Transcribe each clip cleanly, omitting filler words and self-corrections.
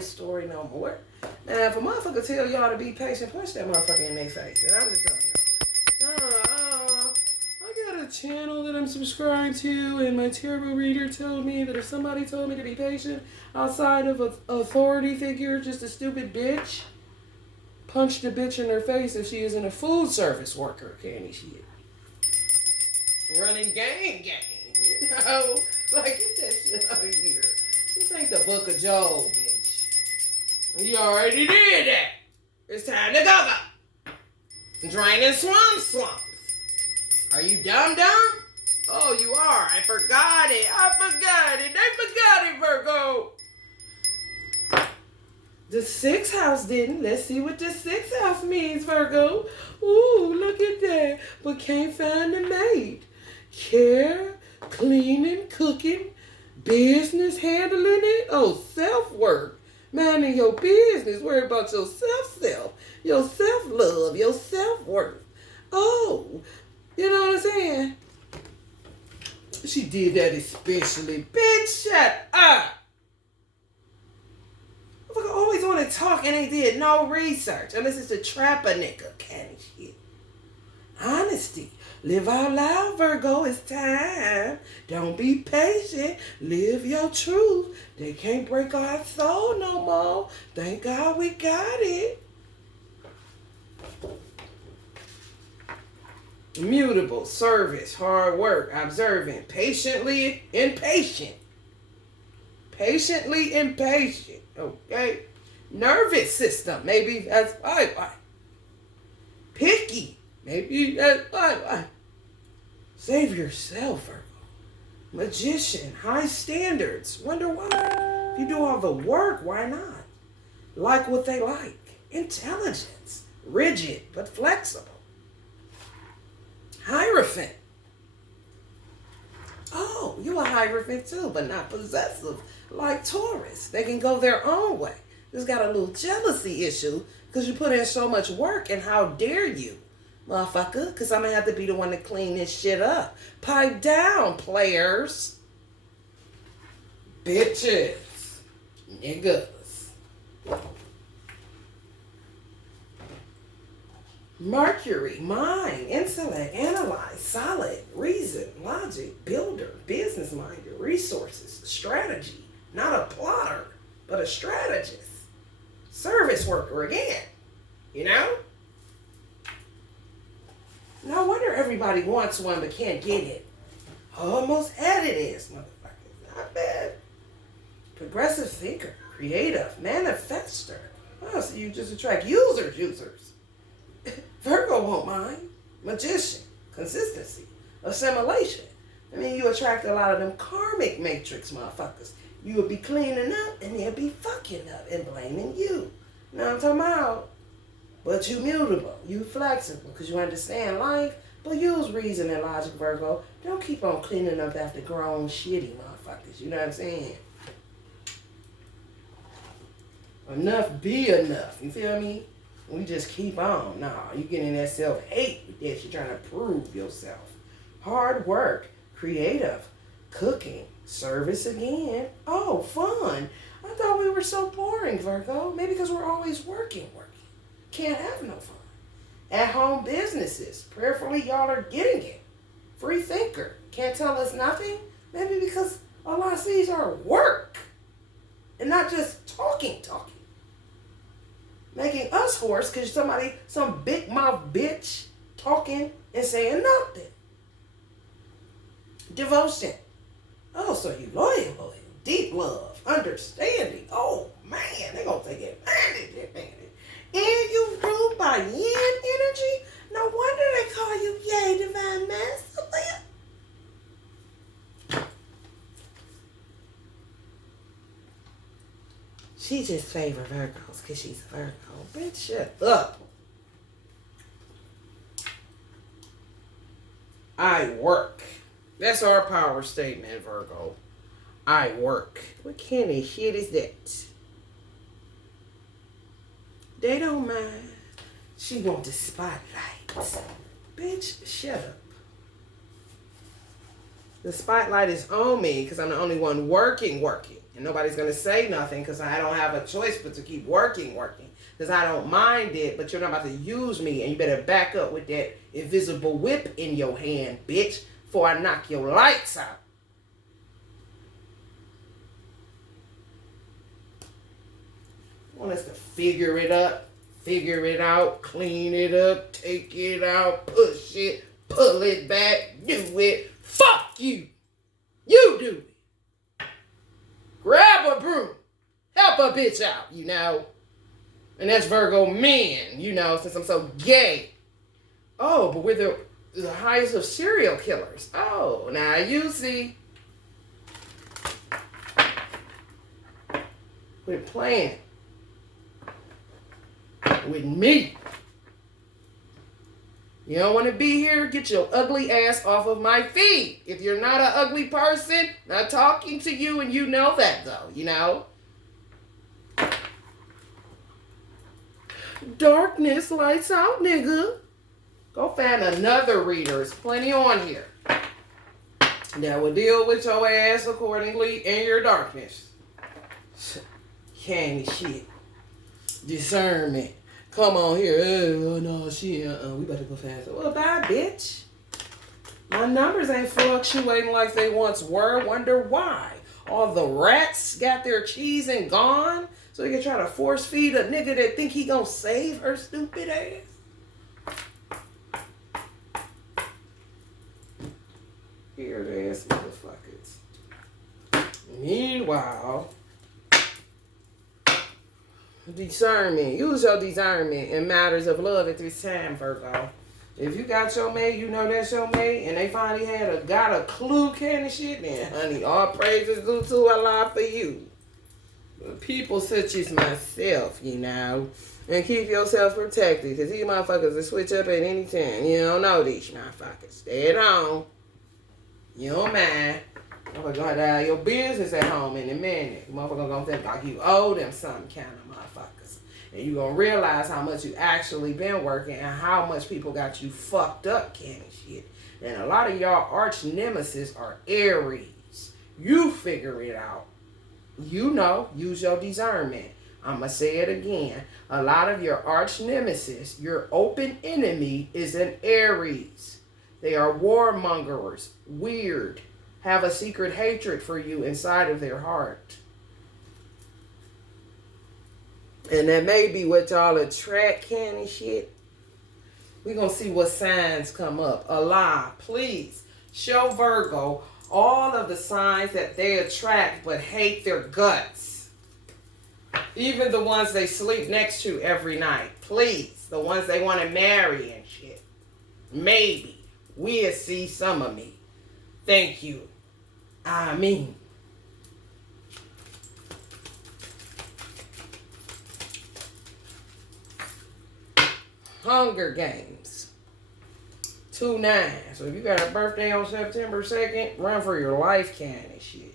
story no more. Now, if a motherfucker tell y'all to be patient, punch that motherfucker in their face. And I'm just telling y'all. I got a channel that I'm subscribed to, and my tarot reader told me that if somebody told me to be patient outside of an authority figure, just a stupid bitch, punch the bitch in her face if she isn't a food service worker, candy shit. Running gang. You know? Like, get that shit out of here. This ain't the book of Job, bitch. You already did that. It's time to go. Draining swamps. Are you dumb? Oh, you are. I forgot it. They forgot it, Virgo. The sixth house didn't. Let's see what the sixth house means, Virgo. Ooh, look at that. But can't find the maid. Care, cleaning, cooking, business, handling it. Oh, self-work. Minding your business. Worry about your self, your self-love, your self-worth. Oh, you know what I'm saying? She did that especially. Bitch, shut up. I always want to talk and they did no research. Unless it's to trap a nigga kind of shit. Honesty. Live out loud, Virgo. It's time. Don't be patient. Live your truth. They can't break our soul no more. Thank God we got it. Immutable, service, hard work, observant, patiently impatient. Patiently impatient. Okay? Nervous system. Maybe that's why. Picky. Maybe that's why. Save yourself, Virgo. Magician. High standards. Wonder why. If you do all the work, why not? Like what they like. Intelligence. Rigid, but flexible. Hierophant. Oh, you a hierophant too, but not possessive like Taurus. They can go their own way. Just got a little jealousy issue because you put in so much work, and how dare you, motherfucker, because I'm going to have to be the one to clean this shit up. Pipe down, players. Bitches. Niggas. Mercury, mind, intellect, analyze, solid, reason, logic, builder, business-minded, resources, strategy, not a plotter, but a strategist. Service worker again, you know? No wonder everybody wants one but can't get it. Almost had it is, motherfucker. Not bad. Progressive thinker, creative, manifester. Oh, so you just attract users. Virgo won't mind. Magician, consistency, assimilation. I mean, you attract a lot of them karmic matrix motherfuckers. You will be cleaning up and they'll be fucking up and blaming you. You know what I'm talking about? But you mutable, you flexible because you understand life, but use reason and logic, Virgo. Don't keep on cleaning up after grown shitty motherfuckers. You know what I'm saying? Enough be enough. You feel me? We just keep on. Nah, you getting that self-hate with that. You're trying to prove yourself. Hard work, creative, cooking, service again. Oh, fun. I thought we were so boring, Virgo. Maybe because we're always working. Can't have no fun. At-home businesses. Prayerfully, y'all are getting it. Free thinker. Can't tell us nothing. Maybe because all I see is our work. And not just talking. Making us hoarse because some big mouth bitch talking and saying nothing. Devotion. Oh, so you loyal. Deep love. Understanding. Oh, man. They're going to take advantage. And you ruled by yin energy? No wonder they call you Yay Divine Masculine. She just favor Virgos because she's a Virgo. Bitch, shut up. I work. That's our power statement, Virgo. I work. What kind of shit is that? They don't mind. She want the spotlight. Bitch, shut up. The spotlight is on me because I'm the only one working. And nobody's going to say nothing because I don't have a choice but to keep working. Because I don't mind it, but you're not about to use me. And you better back up with that invisible whip in your hand, bitch, before I knock your lights out. I want us to figure it up, figure it out, clean it up, take it out, push it, pull it back, do it. Fuck you. You do it. Grab a broom. Help a bitch out, you know. And that's Virgo men, you know, since I'm so gay. Oh, but we're the highest of serial killers. Oh, now you see. Quit playing with me. You don't want to be here? Get your ugly ass off of my feed. If you're not an ugly person, not talking to you, and you know that though, you know? Darkness lights out, nigga. Go find another reader. There's plenty on here that will deal with your ass accordingly in your darkness. Candy shit. Discernment. Come on here. Oh, no, shit. We better go faster. Well, bye, bitch. My numbers ain't fluctuating like they once were. Wonder why. All the rats got their cheese and gone. So they can try to force feed a nigga that think he gonna save her stupid ass. Weird ass motherfuckers. Meanwhile, discernment. Use your discernment in matters of love at this time, Virgo. If you got your mate, you know that's your mate, and they finally got a clue kind of shit, then honey, all praises due to Allah for you. But people such as myself, you know, and keep yourself protected, because these motherfuckers will switch up at any time. You don't know these motherfuckers. Stay at home. You don't mind. Motherfucker gonna have your business at home in a minute. Motherfucker gonna think like you owe them something kind of motherfuckers. And you gonna realize how much you actually been working and how much people got you fucked up kind of shit. And a lot of y'all arch nemesis are Aries. You figure it out. You know, use your discernment. I'ma say it again. A lot of your arch nemesis, your open enemy, is an Aries. They are warmongers, weird, have a secret hatred for you inside of their heart. And that may be what y'all attract, candy shit. We're going to see what signs come up. Allah, please show Virgo all of the signs that they attract but hate their guts. Even the ones they sleep next to every night. Please. The ones they want to marry and shit. Maybe we'll see some of me. Thank you. I mean. Hunger Games. 2-9. So if you got a birthday on September 2nd, run for your life can and shit.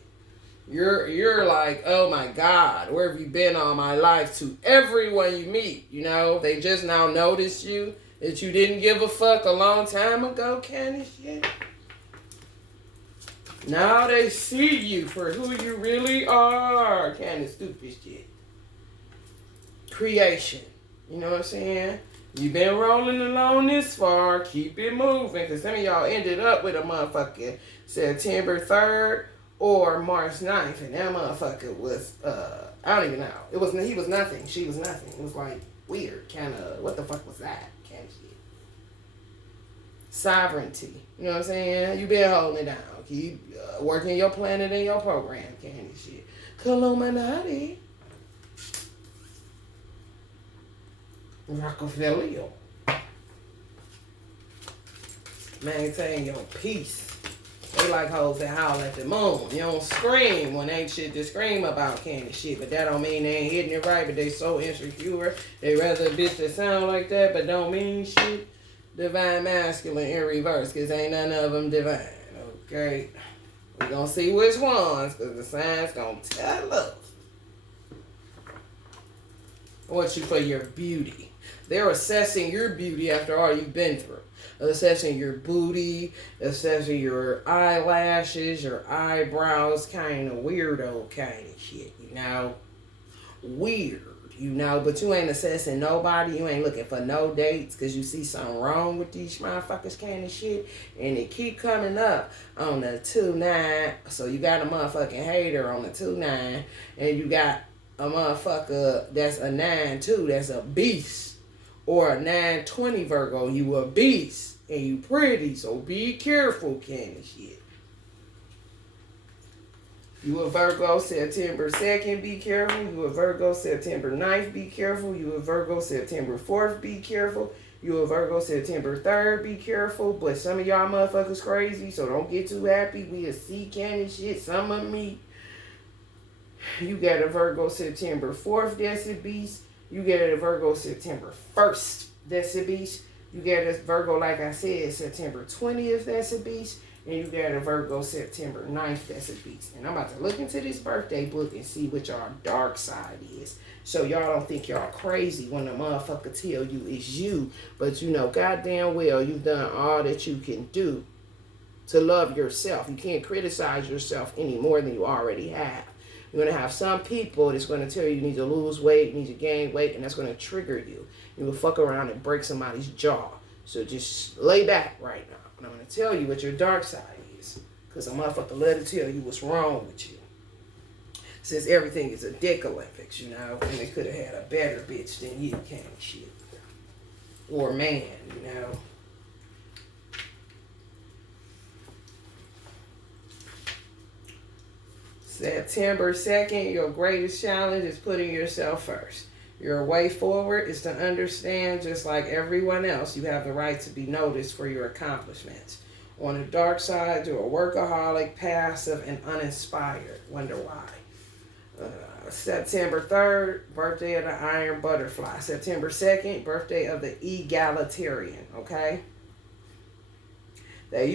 You're like, oh my God, where have you been all my life? To everyone you meet, you know, they just now noticed you, that you didn't give a fuck a long time ago, can and shit. Now they see you for who you really are, kind of stupid shit. Creation. You know what I'm saying? You've been rolling along this far. Keep it moving. Because some of y'all ended up with a motherfucking September 3rd or March 9th. And that motherfucker was, I don't even know. He was nothing. She was nothing. It was like weird. Kind of, what the fuck was that? Kind of shit. Sovereignty. You know what I'm saying? You've been holding it down. Keep working your planet and your program. Kind of shit. Illuminati. Rockefeller. Maintain your peace. They like hoes that howl at the moon. You don't scream when ain't shit to scream about candy shit. But that don't mean they ain't hitting it right. But they so insecure. They rather a bitch that sound like that but don't mean shit. Divine masculine in reverse. Because ain't none of them divine. Okay? We gonna see which ones. Because the signs gonna tell us. I want you for your beauty. They're assessing your beauty after all you've been through. Assessing your booty, assessing your eyelashes, your eyebrows, kind of weirdo kind of shit, you know? Weird, you know? But you ain't assessing nobody. You ain't looking for no dates because you see something wrong with these motherfuckers kind of shit. And it keep coming up on the 2-9. So you got a motherfucking hater on the 2-9. And you got a motherfucker that's a 9-2, that's a beast. Or a 9-20 Virgo, you a beast. And you pretty, so be careful kind of shit. You a Virgo September 2nd, be careful. You a Virgo September 9th, be careful. You a Virgo September 4th, be careful. You a Virgo September 3rd, be careful. But some of y'all motherfuckers crazy, so don't get too happy. We a C kind of shit, some of me. You got a Virgo September 4th, that's a beast. You get a Virgo September 1st, that's a beast. You get a Virgo, like I said, September 20th, that's a beast. And you got a Virgo September 9th, that's a beast. And I'm about to look into this birthday book and see what y'all dark side is. So y'all don't think y'all crazy when the motherfucker tell you it's you. But you know goddamn well you've done all that you can do to love yourself. You can't criticize yourself any more than you already have. You're going to have some people that's going to tell you need to lose weight, need to gain weight, and that's going to trigger you. You will fuck around and break somebody's jaw. So just lay back right now. And I'm going to tell you what your dark side is. Because a motherfucker let it tell you what's wrong with you. Since everything is a dick Olympics, you know, and they could have had a better bitch than you kind of shit. Or man, you know. September 2nd, your greatest challenge is putting yourself first. Your way forward is to understand, just like everyone else, you have the right to be noticed for your accomplishments. On the dark side, you're a workaholic, passive, and uninspired. Wonder why. September 3rd, birthday of the Iron Butterfly. September 2nd, birthday of the Egalitarian, okay? That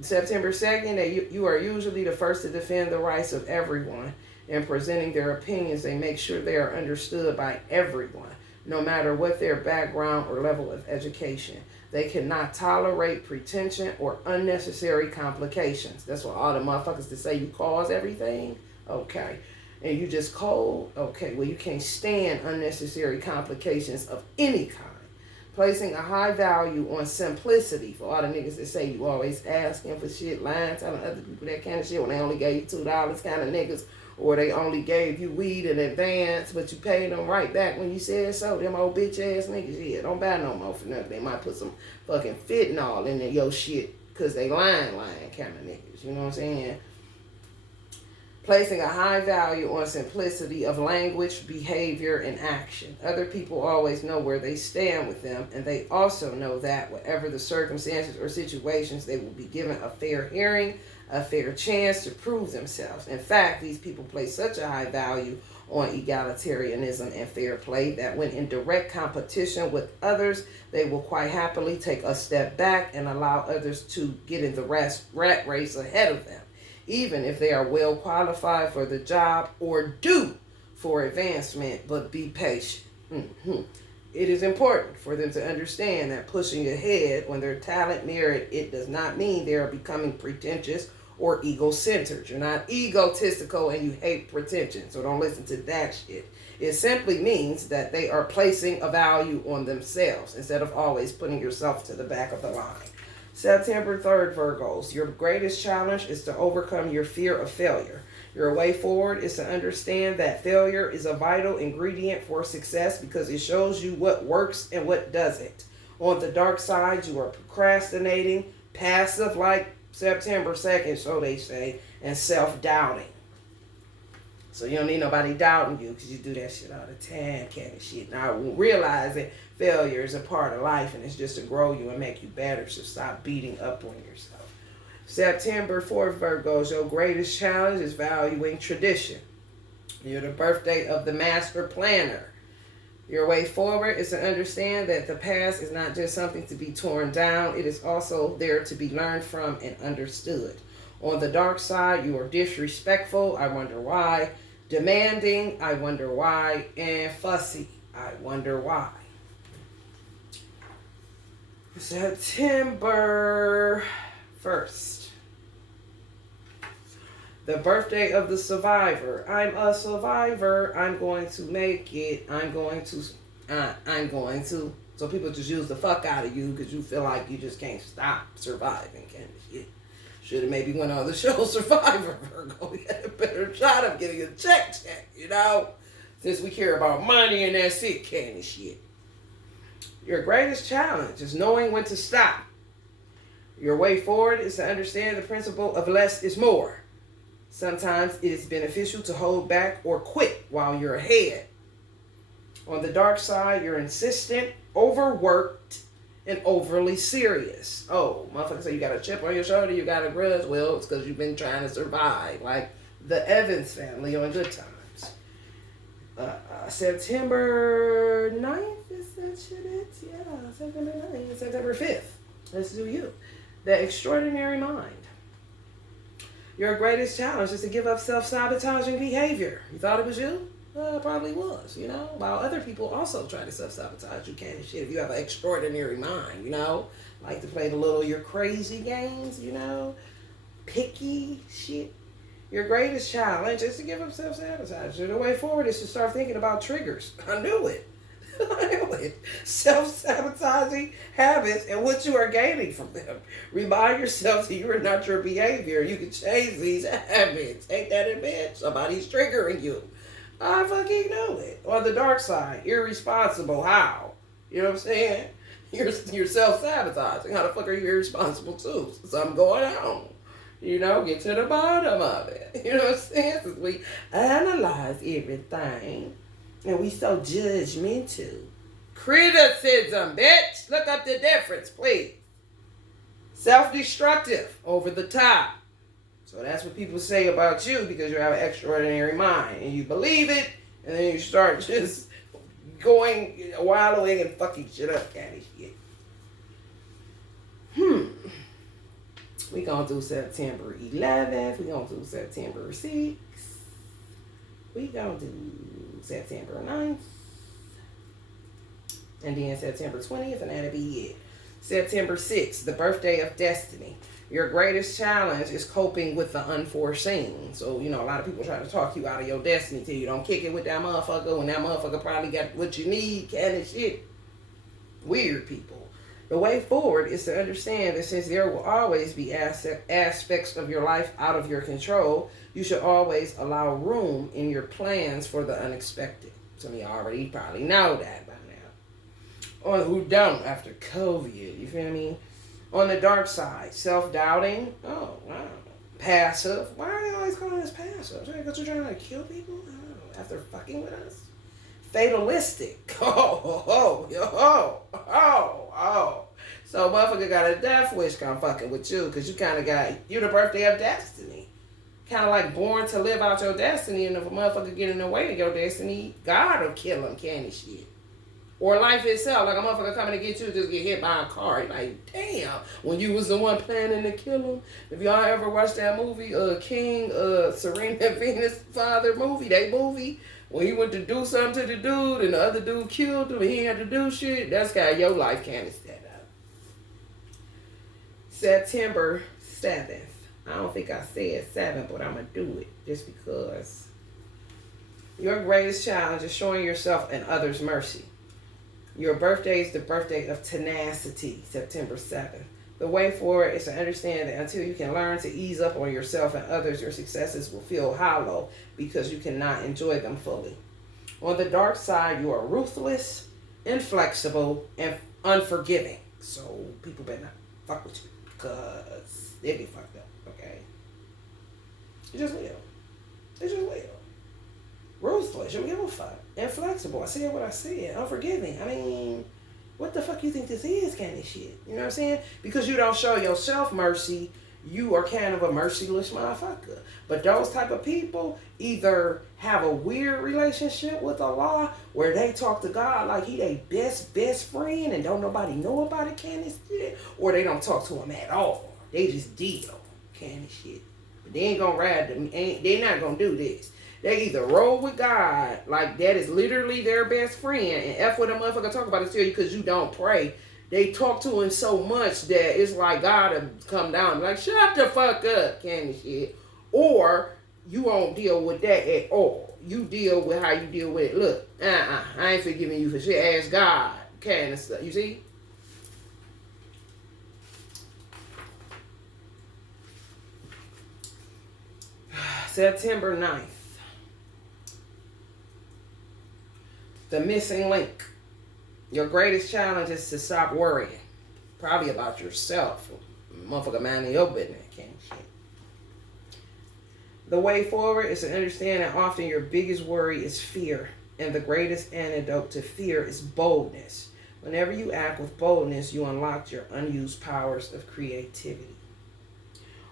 September 2nd, that you are usually the first to defend the rights of everyone. In presenting their opinions, they make sure they are understood by everyone, no matter what their background or level of education. They cannot tolerate pretension or unnecessary complications. That's what all the motherfuckers that say you cause everything. Okay. And you just cold. Okay. Well, you can't stand unnecessary complications of any kind. Placing a high value on simplicity. For all the niggas that say you always asking for shit, lying, telling other people that kind of shit when they only gave you $2 kind of niggas, or they only gave you weed in advance, but you paid them right back when you said so. Them old bitch ass niggas, yeah, don't buy no more for nothing. They might put some fucking fentanyl in your shit because they lying kind of niggas. You know what I'm saying? Placing a high value on simplicity of language, behavior, and action. Other people always know where they stand with them, and they also know that whatever the circumstances or situations, they will be given a fair hearing, a fair chance to prove themselves. In fact, these people place such a high value on egalitarianism and fair play that when in direct competition with others, they will quite happily take a step back and allow others to get in the rat race ahead of them, even if they are well qualified for the job or due for advancement, but be patient. It is important for them to understand that pushing ahead when their talent merit it does not mean they are becoming pretentious or ego-centered. You're not egotistical and you hate pretension, so don't listen to that shit. It simply means that they are placing a value on themselves instead of always putting yourself to the back of the line. September 3rd, Virgos. Your greatest challenge is to overcome your fear of failure. Your way forward is to understand that failure is a vital ingredient for success because it shows you what works and what doesn't. On the dark side, you are procrastinating, passive like September 2nd, so they say, and self-doubting. So you don't need nobody doubting you because you do that shit all the time, kind of shit. Now, realizing failure is a part of life and it's just to grow you and make you better, so stop beating up on yourself. September 4th, Virgos, your greatest challenge is valuing tradition. You're the birthday of the master planner. Your way forward is to understand that the past is not just something to be torn down. It is also there to be learned from and understood. On the dark side, you are disrespectful. I wonder why. Demanding. I wonder why. And fussy. I wonder why. September 1st. The birthday of the survivor. I'm a survivor. I'm going to make it. I'm going to. So people just use the fuck out of you because you feel like you just can't stop surviving. Kind of shit. Should have maybe went on the show Survivor, Virgo. We had a better shot of getting a check, you know? Since we care about money and that's it, kind of shit. Your greatest challenge is knowing when to stop. Your way forward is to understand the principle of less is more. Sometimes it is beneficial to hold back or quit while you're ahead. On the dark side, you're insistent, overworked, and overly serious. Oh, motherfucker say you got a chip on your shoulder, you got a grudge. Well, it's because you've been trying to survive. Like the Evans family on Good Times. September 9th, is that shit it? Yeah, September 9th, September 5th. Let's do you. The extraordinary mind. Your greatest challenge is to give up self-sabotaging behavior. You thought it was you? Well, it probably was, you know? While other people also try to self-sabotage you, can and shit. If you have an extraordinary mind, you know? Like to play the little you're crazy games, you know? Picky shit. Your greatest challenge is to give up self-sabotage. The way forward is to start thinking about triggers. I knew it. I knew it. Self-sabotaging habits and what you are gaining from them. Remind yourself that you are not your behavior. You can change these habits. Ain't that a bitch? Somebody's triggering you. I fucking know it. On the dark side, irresponsible. How? You know what I'm saying? You're self-sabotaging. How the fuck are you irresponsible too? Something going on. You know, get to the bottom of it. You know what I'm saying? Since we analyze everything and we so judgmental. Criticism, bitch. Look up the difference, please. Self-destructive, over the top. So that's what people say about you because you have an extraordinary mind. And you believe it, and then you start just going, wallowing and fucking shit up, kind of shit. We gonna do September 11th. We gonna do September 6th. We gonna do September 9th. And then September 20th, and that'll be it. September 6th, the birthday of destiny. Your greatest challenge is coping with the unforeseen. So, you know, a lot of people try to talk you out of your destiny till you don't kick it with that motherfucker when that motherfucker probably got what you need, kind of shit. Weird people. The way forward is to understand that since there will always be aspects of your life out of your control, you should always allow room in your plans for the unexpected. Some of you already probably know that by now. Or who don't after COVID, you feel me? On the dark side, self-doubting. Oh, wow. Passive. Why are they always calling us passive? Because you're trying to kill people? Oh, after fucking with us? Fatalistic. So motherfucker got a death wish kind of fucking with you because you kind of got, you the birthday of destiny. Kind of like born to live out your destiny, and if a motherfucker get in the way of your destiny, God will kill him, candy shit. Or life itself, like a motherfucker coming to get you, just get hit by a car. You're like, damn, when you was the one planning to kill him. If y'all ever watched that movie, King, Serena Venus' father movie, that movie, when he went to do something to the dude and the other dude killed him and he had to do shit, that's how your life kind of set up. September 7th. I don't think I said 7, but I'm going to do it just because. Your greatest challenge is showing yourself and others mercy. Your birthday is the birthday of tenacity, September 7th. The way forward is to understand that until you can learn to ease up on yourself and others, your successes will feel hollow because you cannot enjoy them fully. On the dark side, you are ruthless, inflexible, and unforgiving. So people better not fuck with you because they'll be fucked up, okay? You just will. They just will. Ruthless, you don't give a fuck. Inflexible, I said what I said. Unforgiving, I mean, what the fuck you think this is kind of shit? You know what I'm saying? Because you don't show yourself mercy, you are kind of a merciless motherfucker. But those type of people either have a weird relationship with Allah where they talk to God like he their best friend and don't nobody know about it kind of shit, or they don't talk to him at all. They just deal kind of shit. But they ain't gonna ride them. They not gonna do this. They either roll with God, like that is literally their best friend, and F what a motherfucker talk about is tell you because you don't pray. They talk to him so much that it's like God will come down and be like, shut the fuck up, candy shit. Or you won't deal with that at all. You deal with how you deal with it. Look, I ain't forgiving you for shit. Ask God, kind of stuff. You see? September 9th. The missing link. Your greatest challenge is to stop worrying. Probably about yourself. Motherfucker minding your business. Can't shit. The way forward is to understand that often your biggest worry is fear. And the greatest antidote to fear is boldness. Whenever you act with boldness, you unlock your unused powers of creativity.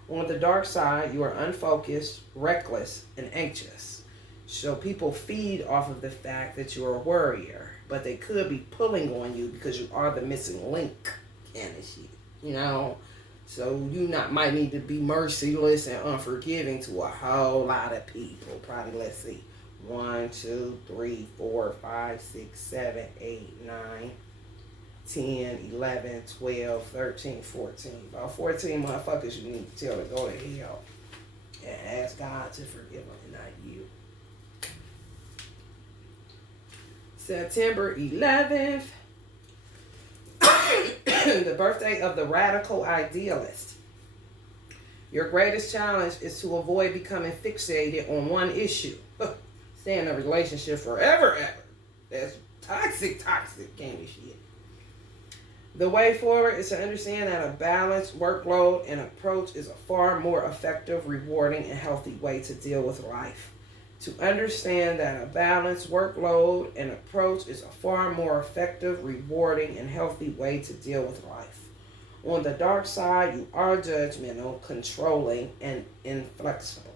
On the dark side, you are unfocused, reckless, and anxious. So people feed off of the fact that you're a worrier, but they could be pulling on you because you are the missing link kind of shit, you know? So you might need to be merciless and unforgiving to a whole lot of people. Probably, let's see, 1, 2, 3, 4, 5, 6, 7, 8, 9, 10, 11, 12, 13, 14. About 14 motherfuckers you need to tell to go to hell and ask God to forgive them and not you. September 11th. The birthday of the radical idealist. Your greatest challenge is to avoid becoming fixated on one issue. Stay in a relationship forever, ever. That's toxic candy shit. The way forward is to understand that a balanced workload and approach is a far more effective, rewarding, and healthy way to deal with life. To understand that a balanced workload and approach is a far more effective, rewarding, and healthy way to deal with life. On the dark side, you are judgmental, controlling, and inflexible.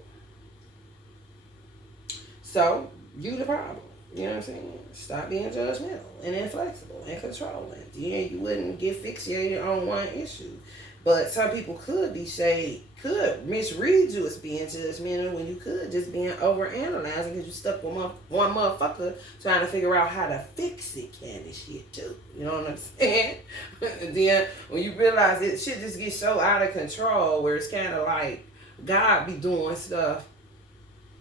So, you the problem. You know what I'm saying? Stop being judgmental and inflexible and controlling. Then you wouldn't get fixated on one issue. But some people could misread you as being judgmental when you could just being overanalyzing because you stuck with one motherfucker trying to figure out how to fix it kind of shit too. You know what I'm saying? And then when you realize it, shit just gets so out of control where it's kind of like God be doing stuff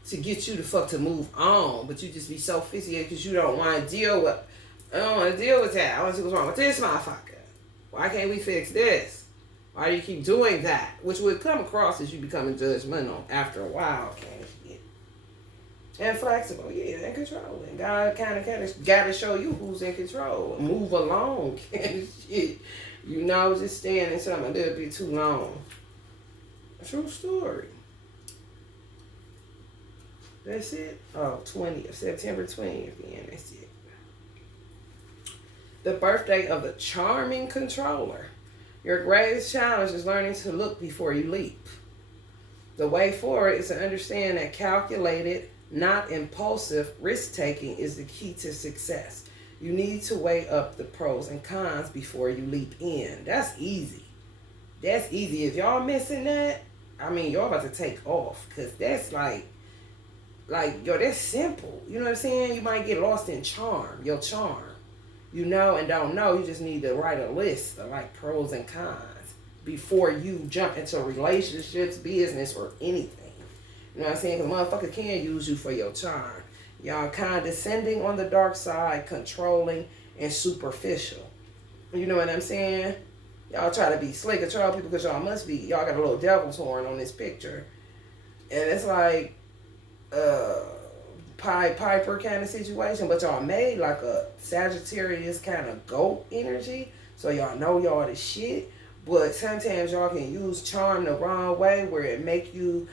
to get you the fuck to move on, but you just be so fixated because you don't want to deal with. I don't want to deal with that. I want to see what's wrong with this motherfucker. Why can't we fix this? Why do you keep doing that? Which would come across as you becoming judgmental after a while, can't you? And flexible, yeah, and controlling. God kind of got to show you who's in control. Move along, can't shit. You know, just staying in something a little bit too long. True story. That's it. Oh, September 20th. Yeah, that's it. The birthday of the charming controller. Your greatest challenge is learning to look before you leap. The way forward is to understand that calculated, not impulsive, risk-taking is the key to success. You need to weigh up the pros and cons before you leap in. That's easy. That's easy. If y'all missing that, I mean, y'all about to take off because that's like, yo, that's simple. You know what I'm saying? You might get lost in your charm. You know and don't know. You just need to write a list of like pros and cons before you jump into relationships, business, or anything. You know what I'm saying? Because motherfucker can use you for your charm. Y'all condescending on the dark side, controlling, and superficial. You know what I'm saying? Y'all try to be slick, control people because y'all got a little devil's horn on this picture. And it's like, Piper kind of situation, but y'all made like a Sagittarius kind of goat energy, so y'all know y'all the shit. But sometimes y'all can use charm the wrong way, where it make you,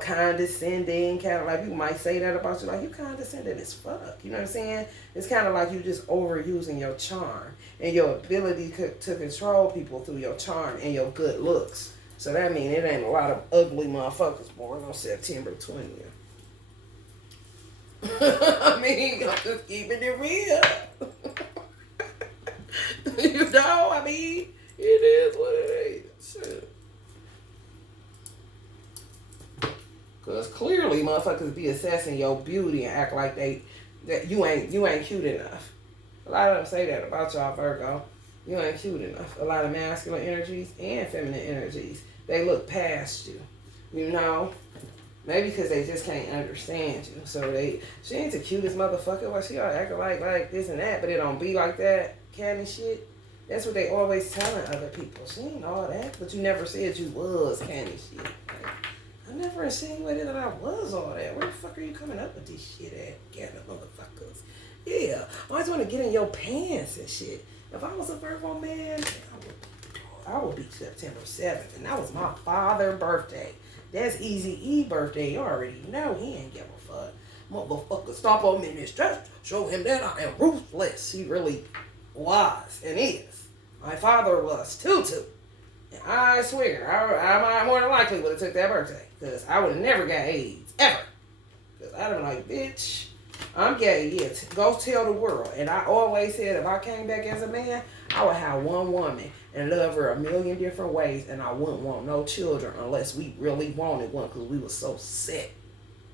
condescending. Kind of like people might say that about you, like you condescending as fuck. You know what I'm saying? It's kind of like you just overusing your charm and your ability to control people through your charm and your good looks. So that means it ain't a lot of ugly motherfuckers born on September 20th. I mean, I'm just keeping it real. You know, I mean, it is what it is. Shit. Cause clearly motherfuckers be assessing your beauty and act like that you ain't cute enough. A lot of them say that about y'all, Virgo. You ain't cute enough. A lot of masculine energies and feminine energies, they look past you. You know? Maybe because they just can't understand you. So she ain't the cutest motherfucker. Well, she all acting like this and that, but it don't be like that kind of shit. That's what they always telling other people. She ain't all that, but you never said you was kind of shit. Like, I never insinuated that I was all that. Where the fuck are you coming up with this shit at, gathering motherfuckers? Yeah, I always want to get in your pants and shit. If I was a Virgo man, I would be September 7th, and that was my father's birthday. That's Easy E birthday. You already know he ain't give a fuck. Motherfucker, stomp on me in his chest. Show him that I am ruthless. He really was and is. My father was too. And I swear, I might more than likely would have took that birthday. Because I would have never got AIDS. Ever. Because I'd have been like, bitch, I'm gay. Yeah, go tell the world. And I always said if I came back as a man, I would have one woman and love her a million different ways. And I wouldn't want no children unless we really wanted one. Because we was so sick.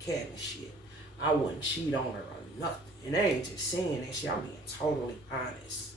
Cat and shit. I wouldn't cheat on her or nothing. And I ain't just saying that shit. I'm being totally honest.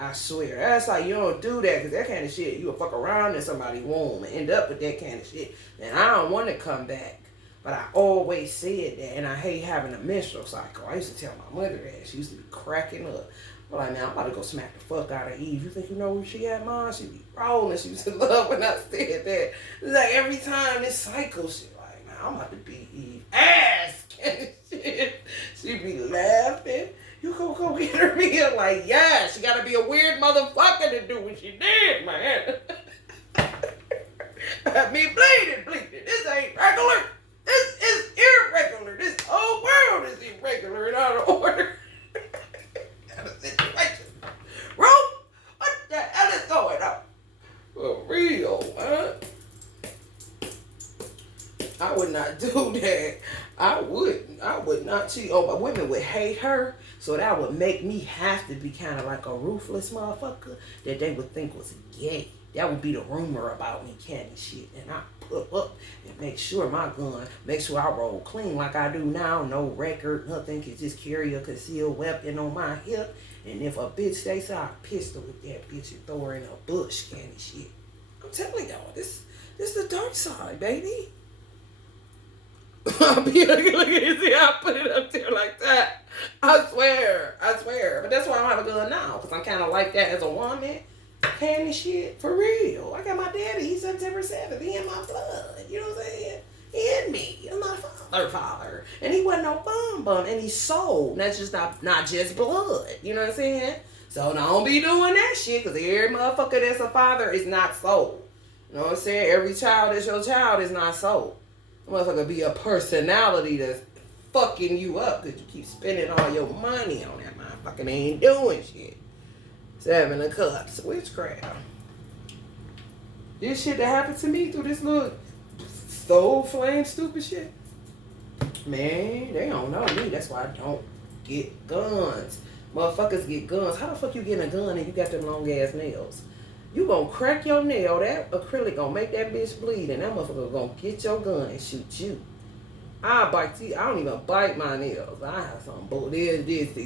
I swear. That's like you don't do that because that kind of shit, you'll fuck around in somebody's womb and end up with that kind of shit. And I don't want to come back. But I always said that. And I hate having a menstrual cycle. I used to tell my mother that. She used to be cracking up. But like, man, I'm about to go smack the fuck out of Eve. You think you know where she at, Mom? She be rolling. She used to love when I said that. It's like every time this cycle, she like, man, I'm about to beat Eve ass kind of shit. She be laughing. You go get her here like, yeah, she gotta be a weird motherfucker to do what she did, man. I mean, bleeding. This ain't regular. This is irregular. This whole world is irregular and out of order. Got a situation. Bro, what the hell is going on? For real, man. I would not do that. I would not cheat. Oh, but women would hate her. So that would make me have to be kind of like a ruthless motherfucker that they would think was gay. That would be the rumor about me candy shit. And I put up and make sure my gun, make sure I roll clean like I do now. No record, nothing. Can just carry a concealed weapon on my hip. And if a bitch stays out, I pistol with that bitch and throw her in a bush candy shit. I'm telling y'all, this the dark side, baby. Look at it, see how I put it up there like that. I swear. But that's why I don't have a gun now, because I'm kind of like that as a woman. Candy shit, for real. I got my daddy, he's September 7th. He in my blood, you know what I'm saying? He in me. He's my father. And he wasn't no bum, and he's soul. That's just not just blood, you know what I'm saying? So don't be doing that shit, because every motherfucker that's a father is not soul. You know what I'm saying? Every child that's your child is not soul. Motherfucker be a personality that's fucking you up because you keep spending all your money on that motherfucker. Ain't doing shit. 7 of Cups. Witchcraft. This shit that happened to me through this little soul flame stupid shit. Man, they don't know me. That's why I don't get guns. Motherfuckers get guns. How the fuck you getting a gun and you got them long ass nails? You gonna crack your nail, that acrylic gonna make that bitch bleed, and that motherfucker gonna get your gun and shoot you. I bite you. I don't even bite my nails. I have some bull. This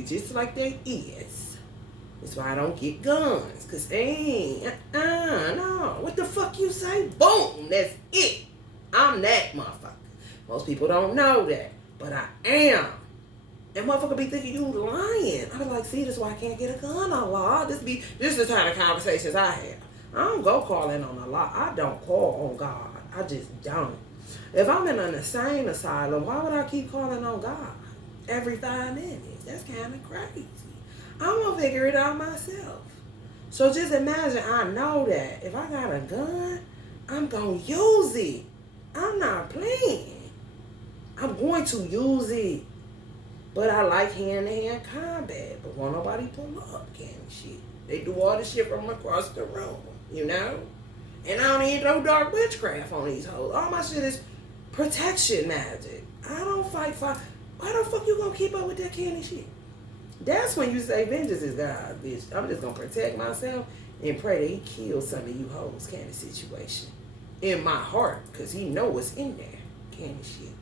just like they is. That's why I don't get guns, cause no. What the fuck you say? Boom, that's it. I'm that motherfucker. Most people don't know that, but I am. And motherfucker be thinking you lying. I be like, see, this is why I can't get a gun on law. This is the kind of conversations I have. I don't go calling on the law. I don't call on God. I just don't. If I'm in an insane asylum, why would I keep calling on God every 5 minutes? That's kind of crazy. I'm going to figure it out myself. So just imagine, I know that if I got a gun, I'm going to use it. I'm not playing. I'm going to use it. But I like hand-to-hand combat. But won't nobody pull up kind of shit. They do all the shit from across the room, you know? And I don't even know dark witchcraft on these hoes. All my shit is protection magic. I don't fight fire. Why the fuck you gonna keep up with that candy shit? That's when you say vengeance is God, bitch. I'm just gonna protect myself and pray that he kills some of you hoes kind of situation. In my heart, because he know what's in there. candy shit.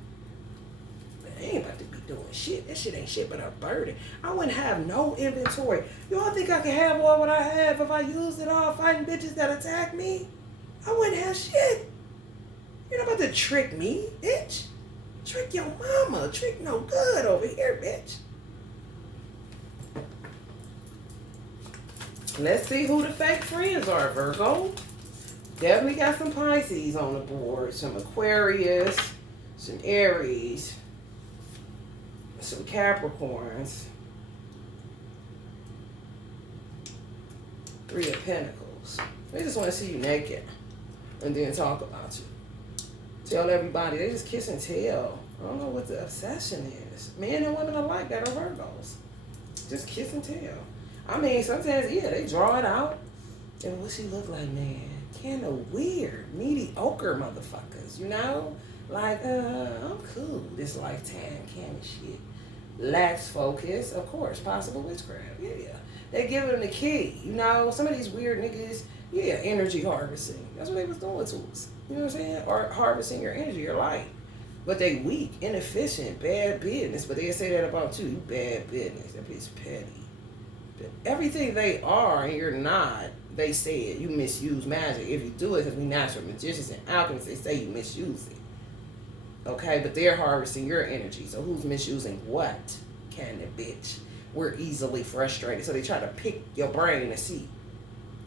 But I ain't about to be doing shit. That shit ain't shit but a burden. I wouldn't have no inventory. Y'all think I can have all what I have if I used it all fighting bitches that attack me? I wouldn't have shit. You're not about to trick me, bitch. Trick your mama. Trick no good over here, bitch. Let's see who the fake friends are, Virgo. Definitely got some Pisces on the board. Some Aquarius. Some Aries. Some Capricorns. Three of Pentacles. They just want to see you naked. And then talk about you. Tell everybody. They just kiss and tell. I don't know what the obsession is. Men and women alike that are Virgos. Just kiss and tell. I mean, sometimes, yeah, they draw it out. And what she look like, man? Kind of weird, mediocre motherfuckers, you know? Like, I'm cool this lifetime kind of shit. Lacks focus, of course, possible witchcraft, yeah. They give them the key, you know? Some of these weird niggas, yeah, energy harvesting. That's what they was doing to us, you know what I'm saying? Or harvesting your energy, your light. But they weak, inefficient, bad business. But they say that about you, you bad business. That bitch petty. Everything they are and you're not, they said you misuse magic. If you do it, because we natural magicians and alchemists, they say you misuse it. Okay, but they're harvesting your energy. So who's misusing what? Kind of bitch. We're easily frustrated. So they try to pick your brain to see,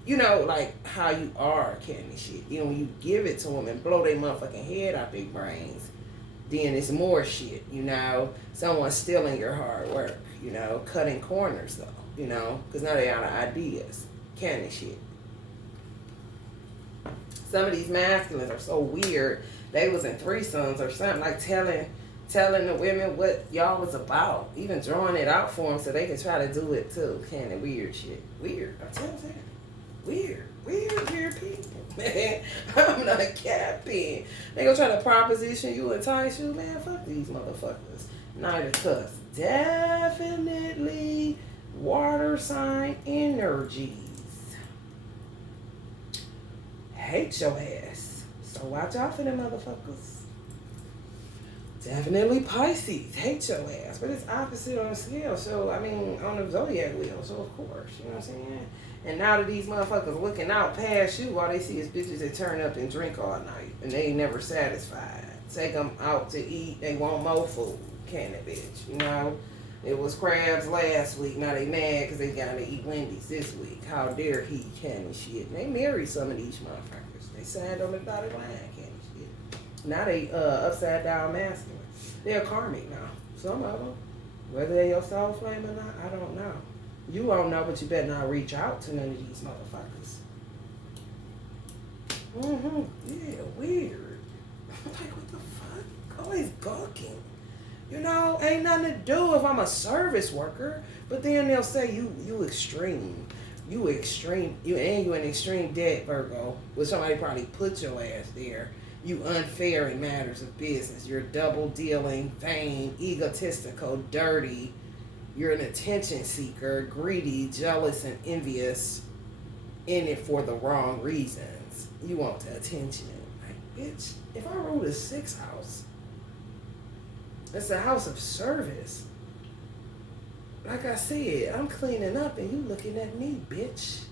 you know, like how you are, kind of shit. You know, when you give it to them and blow their motherfucking head out their brains, then it's more shit, you know. Someone's stealing your hard work, you know, cutting corners though. You know, because now they out of ideas. Kind of shit. Some of these masculines are so weird. They was in threesomes or something, like telling the women what y'all was about. Even drawing it out for them so they can try to do it too. Kind of weird shit. Weird. I'm telling you. Weird people. Man, I'm not capping. They gonna try to proposition you, entice you. Man, fuck these motherfuckers. Neither cuss. Definitely water sign energies. Hate your ass. So watch out for them motherfuckers. Definitely Pisces. Hate your ass. But it's opposite on the scale. So, I mean, on the zodiac wheel. So, of course. You know what I'm saying? And now that these motherfuckers looking out past you, all they see is bitches that turn up and drink all night. And they ain't never satisfied. Take them out to eat. They want more food. Can it, bitch? You know? It was crabs last week. Now they mad because they got to eat Wendy's this week. How dare he, can and shit. And they married some of these motherfuckers. They signed on the dotted line, can and shit. Now they upside down masculine. They're karmic now. Some of them. Whether they're your soul flame or not, I don't know. You won't know, but you better not reach out to none of these motherfuckers. Yeah, weird. Like, what the fuck? Always gawking. You know, ain't nothing to do if I'm a service worker. But then they'll say you extreme. You in extreme debt, Virgo. Well, somebody probably put your ass there. You unfair in matters of business. You're double dealing, vain, egotistical, dirty. You're an attention seeker, greedy, jealous, and envious. In it for the wrong reasons. You want the attention. Like, bitch, if I rule the 6th house, it's a house of service. Like I said, I'm cleaning up and you looking at me, bitch.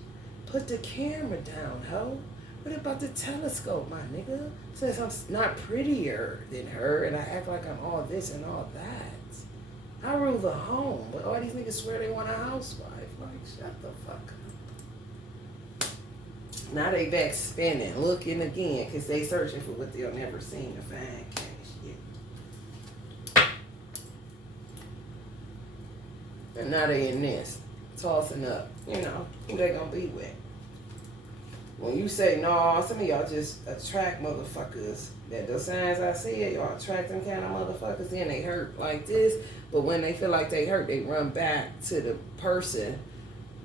Put the camera down, ho. What about the telescope, my nigga? Says I'm not prettier than her and I act like I'm all this and all that. I rule the home, but all these niggas swear they want a housewife. Like, shut the fuck up. Now they back spinning, looking again, because they searching for what they'll never seen to find. And now they in this, tossing up, you know, who they gonna be with. When you say, no, some of y'all just attract motherfuckers. That the signs I said, y'all attract them kind of motherfuckers, then they hurt like this. But when they feel like they hurt, they run back to the person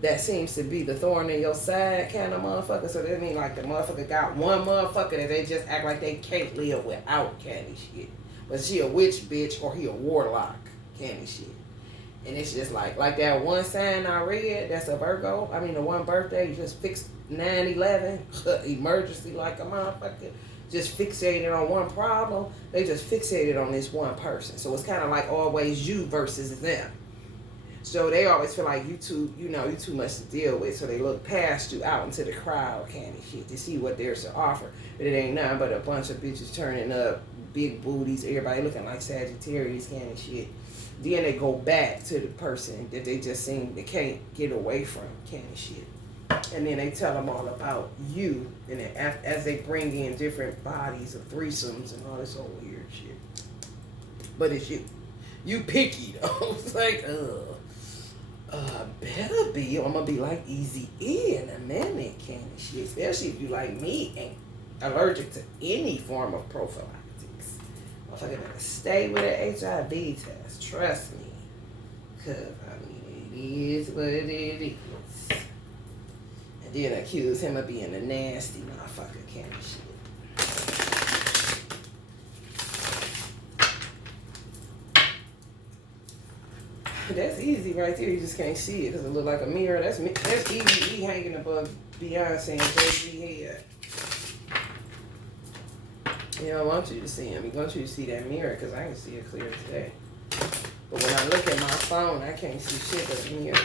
that seems to be the thorn in your side kind of motherfucker. So that mean like the motherfucker got one motherfucker that they just act like they can't live without candy shit. But she a witch bitch or he a warlock candy shit. And it's just like that one sign I read, that's a Virgo. I mean, the one birthday, you just fixed 9/11, emergency like a motherfucker. just fixated on one problem. They just fixated on this one person. So it's kind of like always you versus them. So they always feel like you too much to deal with. So they look past you out into the crowd kind of shit to see what there's to offer. But it ain't nothing but a bunch of bitches turning up, big booties, everybody looking like Sagittarius kind of shit. Then they go back to the person that they just seen they can't get away from kind of shit. And then they tell them all about you. And then as they bring in different bodies of threesomes and all this old weird shit. But it's you. You picky though. It's like, better be. I'm gonna be like Easy E in a minute kind of shit. Especially if you like me ain't allergic to any form of prophylactics. Motherfucker better stay with an HIV test. Trust me. Cause I mean it is what it is. And then accuse him of being a nasty motherfucker kind of shit. That's easy right there. You just can't see it because it look like a mirror. That's Easy E hanging above Beyonce and Jay-Z head. He don't want you to see him. He wants you to see that mirror because I can see it clear today. But when I look at my phone, I can't see shit but the mirror.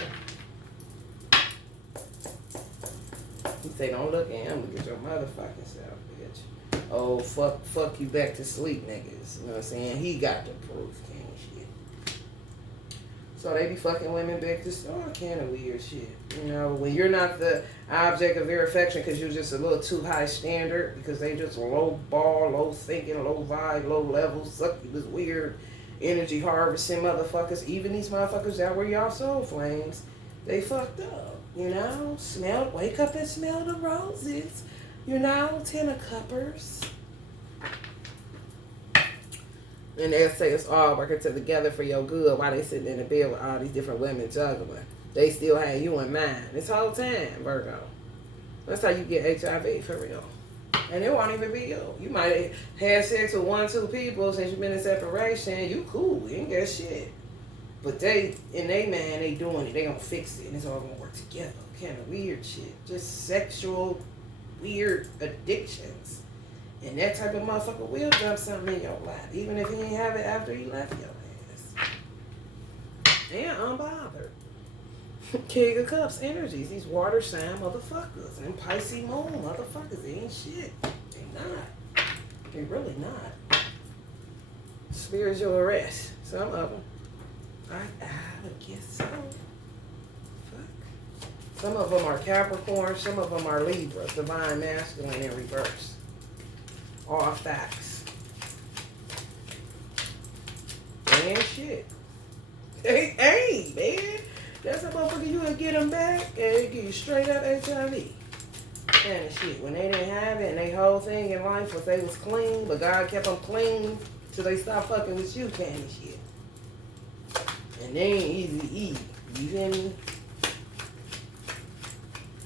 He say, don't look at him. Look at your motherfucking self, bitch. Oh, fuck you back to sleep, niggas. You know what I'm saying? He got the proof, kind of shit. So they be fucking women back to all kind of weird shit. You know, when you're not the object of their affection because you're just a little too high standard, because they just low ball, low thinking, low vibe, low level, suck you this weird energy harvesting motherfuckers. Even these motherfuckers that were y'all soul flames, they fucked up. You know, wake up and smell the roses. You know, 10 of cuppers. And they'll say it's all working together for your good while they sitting in the bed with all these different women juggling. They still have you in mind this whole time, Virgo. That's how you get HIV for real. And it won't even be you. You might have had sex with 1, 2 people since you've been in separation. You cool. You ain't got shit. But they, in they man, they doing it. They gonna fix it, and it's all gonna work together. Kind of weird shit. Just sexual, weird addictions. And that type of motherfucker will dump something in your life, even if he ain't have it after he left your ass. And unbothered. King of Cups energies. These water sign motherfuckers. And Pisces moon motherfuckers. They ain't shit. They not. They really not. Spiritual arrest. Some of them. I guess so. Fuck. Some of them are Capricorn, some of them are Libra, divine masculine in reverse. All facts. And shit. Hey, man. That's a motherfucker you would get them back and it give you straight up HIV. Kind of shit. When they didn't have it and their whole thing in life was they was clean, but God kept them clean till they stopped fucking with you kind of shit. And they ain't Easy E. You hear me?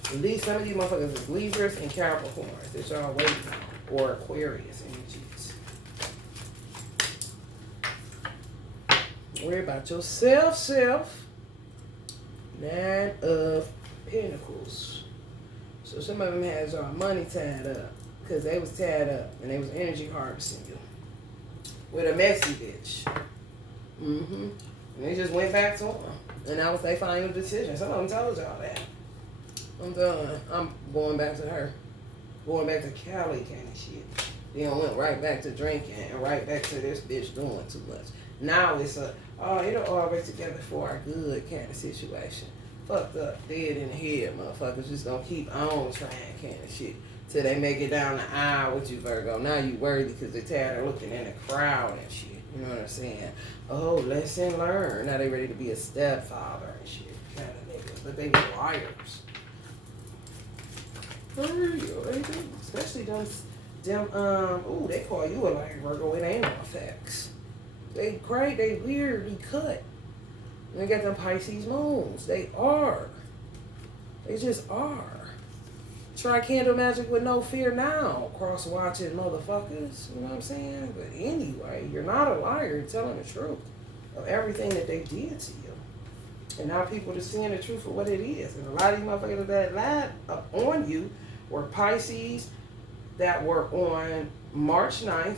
At least some of these motherfuckers is Libras and Capricorns that y'all waiting on. Or Aquarius energies. Worry about yourself, self. 9 of Pentacles. So some of them has y'all money tied up. Because they was tied up. And they was energy harvesting you. With a messy bitch. Mm-hmm. And they just went back to them. And that was their final decision. Some of them told y'all that. I'm done. I'm going back to her. Going back to Cali kind of shit. Then went right back to drinking and right back to this bitch doing too much. Now it's it'll all work together for our good kind of situation. Fucked up, dead in the head, motherfuckers. Just gonna keep on trying kind of shit. Till they make it down the aisle with you, Virgo. Now you worthy because they tired of looking in the crowd and shit. You know what I'm saying? Oh, lesson learned. Now they ready to be a stepfather and shit. Kind of niggas. But they be liars. For real, they do. Especially them, they call you a liar, Virgo. It ain't no effects. They great, they weirdly cut. They got them Pisces moons. They are. They just are. Try candle magic with no fear now. Cross-watching motherfuckers. You know what I'm saying? But anyway, you're not a liar. You're telling the truth of everything that they did to you. And now people are seeing the truth for what it is. And a lot of these motherfuckers that lied on you were Pisces that were on March 9th,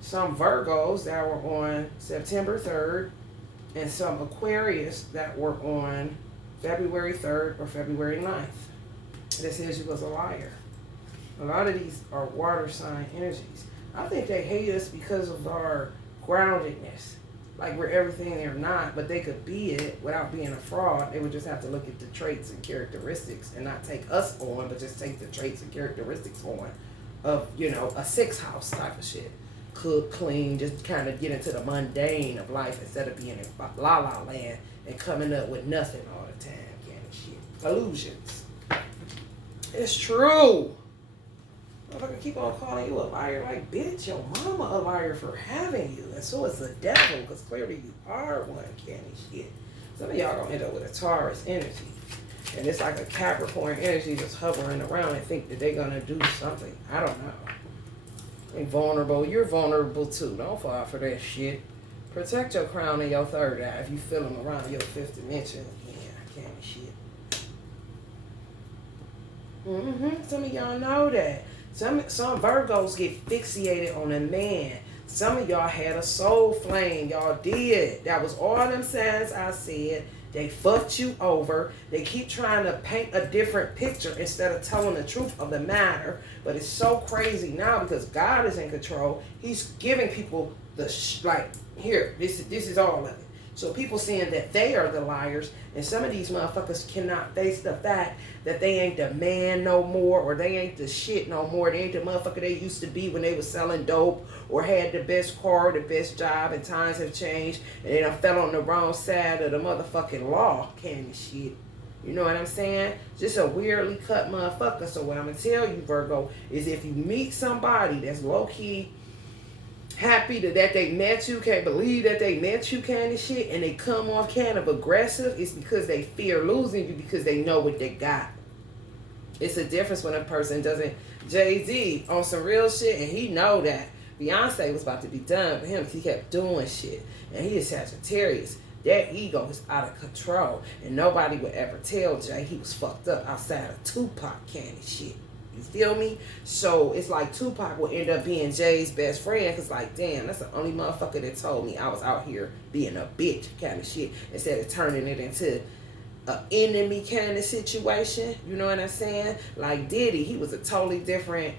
some Virgos that were on September 3rd, and some Aquarius that were on February 3rd or February 9th. That says you was a liar. A lot of these are water sign energies. I think they hate us because of our groundedness. Like we're everything they're not, but they could be it without being a fraud. They would just have to look at the traits and characteristics and not take us on, but just take the traits and characteristics on of, you know, a 6th house type of shit. Cook, clean, just kind of get into the mundane of life instead of being in la la land and coming up with nothing all the time. Kind of shit. Illusions. It's true. If I can keep on calling you a liar, like, bitch, your mama a liar for having you. And so is the devil, because clearly you are one candy shit. Some of y'all gonna end up with a Taurus energy. And it's like a Capricorn energy just hovering around and think that they're gonna do something. I don't know. They're vulnerable. You're vulnerable too. Don't fall for that shit. Protect your crown and your 3rd eye if you feel them around your 5th dimension. Yeah, candy shit. Some of y'all know that. Some Virgos get fixated on a man. Some of y'all had a soul flame. Y'all did. That was all them signs I said. They fucked you over. They keep trying to paint a different picture instead of telling the truth of the matter. But it's so crazy now because God is in control. He's giving people the like, here, this is all of it. So people seeing that they are the liars, and some of these motherfuckers cannot face the fact that they ain't the man no more, or they ain't the shit no more. They ain't the motherfucker they used to be when they was selling dope, or had the best car, the best job, and times have changed, and they done fell on the wrong side of the motherfucking law kind of shit. You know what I'm saying? Just a weirdly cut motherfucker. So what I'm going to tell you, Virgo, is if you meet somebody that's low-key happy that they met you, can't believe that they met you kind of shit, and they come off kind of aggressive, it's because they fear losing you because they know what they got. It's a difference when a person doesn't. Jay-Z on some real shit, and he know that Beyonce was about to be done with him. He kept doing shit, and he is Sagittarius. That ego is out of control, and nobody would ever tell Jay he was fucked up outside of Tupac kind of shit. You feel me? So it's like Tupac will end up being Jay's best friend, because like, damn, that's the only motherfucker that told me I was out here being a bitch kind of shit, instead of turning it into an enemy kind of situation. You know what I'm saying? Like Diddy, he was a totally different.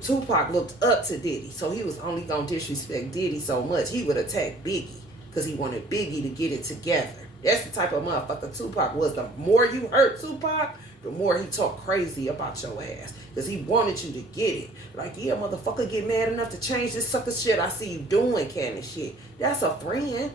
Tupac looked up to Diddy, so he was only gonna disrespect Diddy so much. He would attack Biggie because he wanted Biggie to get it together. That's the type of motherfucker Tupac was. The more you hurt Tupac, the more he talk crazy about your ass. Because he wanted you to get it. Like, yeah, motherfucker, get mad enough to change this sucker shit I see you doing kind of shit. That's a friend.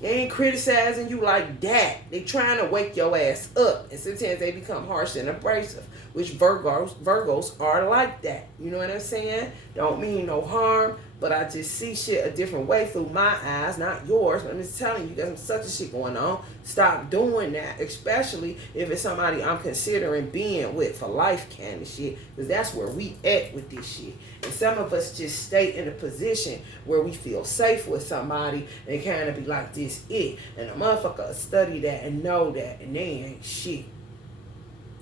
They ain't criticizing you like that. They trying to wake your ass up. And sometimes they become harsh and abrasive, which Virgos are like that. You know what I'm saying? Don't mean no harm, but I just see shit a different way through my eyes, not yours. But I'm just telling you, there's such a shit going on. Stop doing that, especially if it's somebody I'm considering being with for life kind of shit, because that's where we at with this shit. And some of us just stay in a position where we feel safe with somebody and kind of be like, this it. And a motherfucker study that and know that, and they ain't shit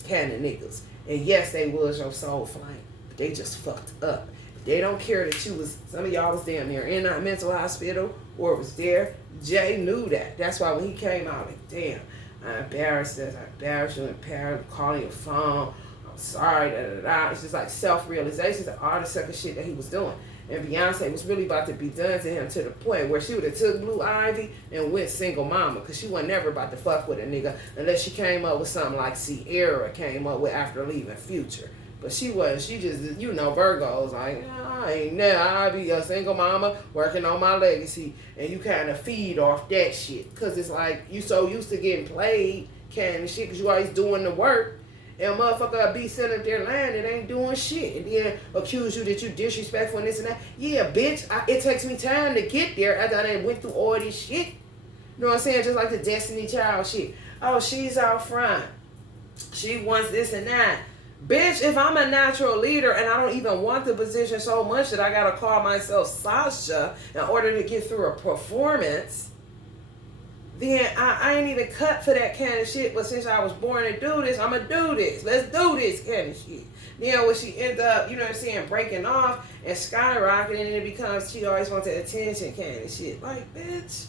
kind of niggas. And yes, they was your soul flame, but they just fucked up. They don't care that you was, some of y'all was damn near in a mental hospital or was there. Jay knew that. That's why when he came out, like, damn, I'm embarrassed as I embarrassed you, embarrassed, calling your phone, I'm sorry, da da da. It's just like self-realization of all the sucker shit that he was doing. And Beyonce was really about to be done to him to the point where she would have took Blue Ivy and went single mama, because she wasn't never about to fuck with a nigga unless she came up with something like Sierra came up with after leaving Future. But she wasn't. She just, you know, Virgo's like, I ain't never. I'll be a single mama working on my legacy. And you kind of feed off that shit. Because it's like, you so used to getting played kind of shit because you always doing the work. And a motherfucker be sitting up there lying and ain't doing shit. And then accuse you that you disrespectful and this and that. Yeah, bitch, it takes me time to get there after I done went through all this shit. You know what I'm saying? Just like the Destiny Child shit. Oh, she's out front. She wants this and that. Bitch, if I'm a natural leader and I don't even want the position so much that I gotta call myself Sasha in order to get through a performance, then I ain't even cut for that kind of shit. But since I was born to do this, I'ma do this. Let's do this kind of shit. Then when she ends up, you know what I'm saying, breaking off and skyrocketing, and it becomes she always wants the attention kind of shit. Like, bitch,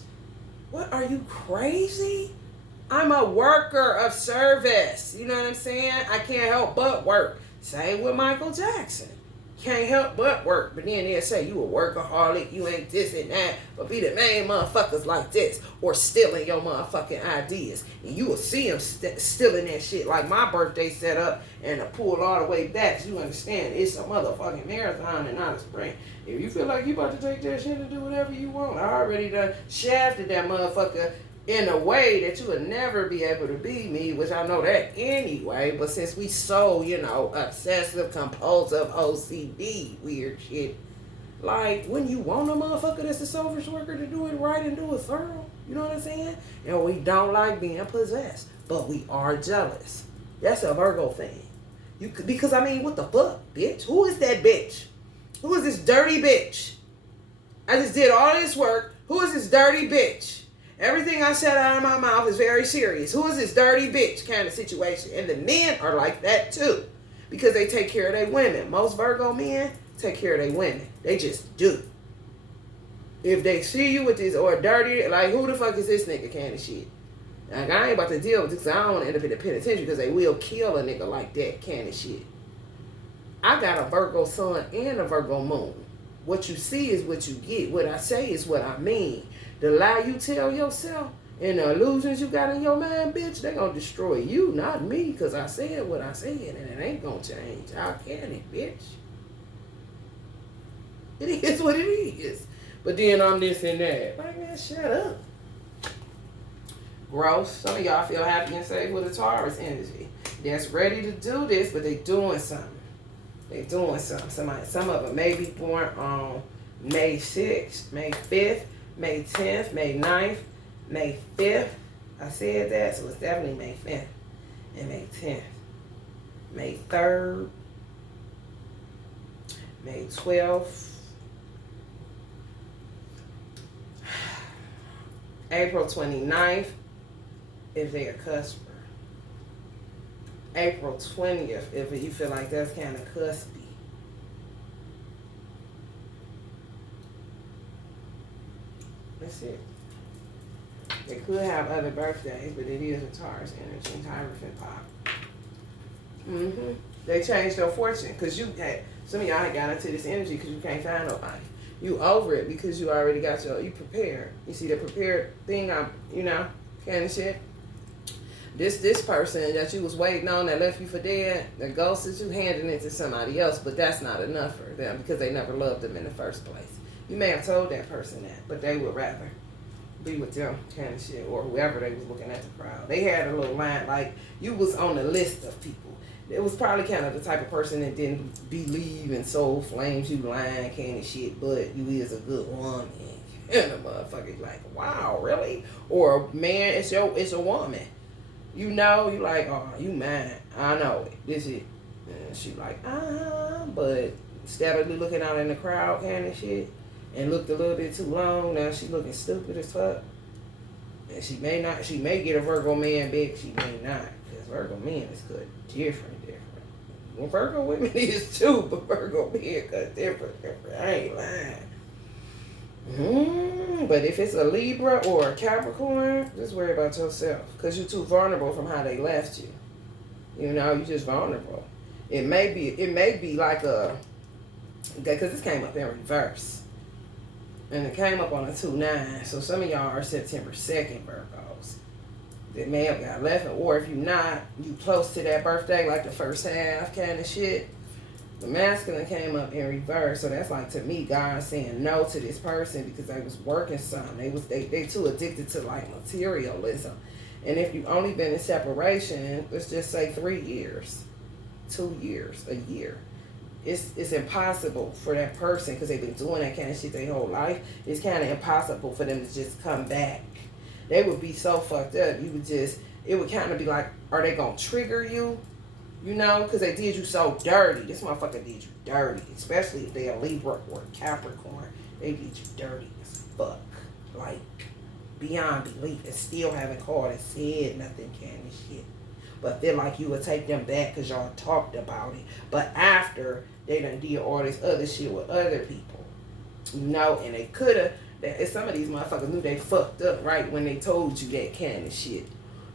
what, are you crazy? I'm a worker of service. You know what I'm saying? I can't help but work. Same with Michael Jackson. Can't help but work. But then they'll say you a workaholic, you ain't this and that, but be the main motherfuckers like this, or stealing your motherfucking ideas. And you will see them stealing that shit like my birthday set up and to pull all the way back. So you understand, it's a motherfucking marathon and not a sprint. If you feel like you about to take that shit and do whatever you want, I already done shafted that motherfucker in a way that you would never be able to be me, which I know that anyway. But since we so, you know, obsessive, compulsive, OCD, weird shit, like when you want a motherfucker that's a social worker to do it right and do it thorough, you know what I'm saying? And we don't like being possessed, but we are jealous. That's a Virgo thing. Because I mean, what the fuck, bitch? Who is that bitch? Who is this dirty bitch? I just did all this work. Who is this dirty bitch? Everything I said out of my mouth is very serious. Who is this dirty bitch kind of situation? And the men are like that too. Because they take care of their women. Most Virgo men take care of their women. They just do. If they see you with this or dirty, like who the fuck is this nigga kind of shit? Like I ain't about to deal with this because I don't want to end up in the penitentiary because they will kill a nigga like that kind of shit. I got a Virgo sun and a Virgo moon. What you see is what you get. What I say is what I mean. The lie you tell yourself and the illusions you got in your mind, bitch, they gonna destroy you, not me, because I said what I said and it ain't gonna change. How can it, bitch? It is what it is. But then I'm this and that. Like, man, shut up. Gross. Some of y'all feel happy and safe with a Taurus energy. That's ready to do this, but they doing something. They doing something. Some of them may be born on May 6th, May 5th, May 10th, May 9th, May 5th. I said that, so it's definitely May 5th and May 10th. May 3rd, May 12th, April 29th, if they're a cusper. April 20th, if you feel like that's kind of cuspy. That's it. They could have other birthdays, but it is a Taurus energy. Hierophant pop. They changed their fortune because you had, some of y'all had got into this energy because you can't find nobody. You over it because you already got you prepared. You see the prepared thing, you know, kind of shit. This person that you was waiting on that left you for dead, the ghost is you handing it to somebody else, but that's not enough for them because they never loved them in the first place. You may have told that person that, but they would rather be with them kind of shit, or whoever they was looking at the crowd. They had a little line, like you was on the list of people. It was probably kind of the type of person that didn't believe in soul flames, you lying kind of shit, but you is a good woman. And the motherfucker's like, wow, really? Or man, it's a woman. You know, you like, oh, you mine. I know it. This is, and she like, but steadily looking out in the crowd kind of shit, and looked a little bit too long. Now she looking stupid as fuck. And she may get a Virgo man big, she may not, because Virgo men is good, different. Well, Virgo women is too, but Virgo men cut different. I ain't lying. But if it's a Libra or a Capricorn, just worry about yourself, because you're too vulnerable from how they left you. You know, you're just vulnerable. It may be like a, because this came up in reverse, and it came up on a 2-9. So some of y'all are September 2nd Virgos. They may have got left, or if you're not, you close to that birthday, like the first half kind of shit. The masculine came up in reverse, so that's like, to me, God saying no to this person because they was working something. They too addicted to like materialism. And if you've only been in separation, let's just say 3 years, 2 years, a year, it's impossible for that person, because they've been doing that kind of shit their whole life. It's kind of impossible for them to just come back. They would be so fucked up. It would kind of be like, are they gonna trigger you? You know, because they did you so dirty. This motherfucker did you dirty. Especially if they're a Libra or a Capricorn. They did you dirty as fuck. Like, beyond belief and still haven't called and said nothing, and shit. But feel like you would take them back because y'all talked about it. But after they done did all this other shit with other people. You know, and they could have, some of these motherfuckers knew they fucked up right when they told you that kind of shit.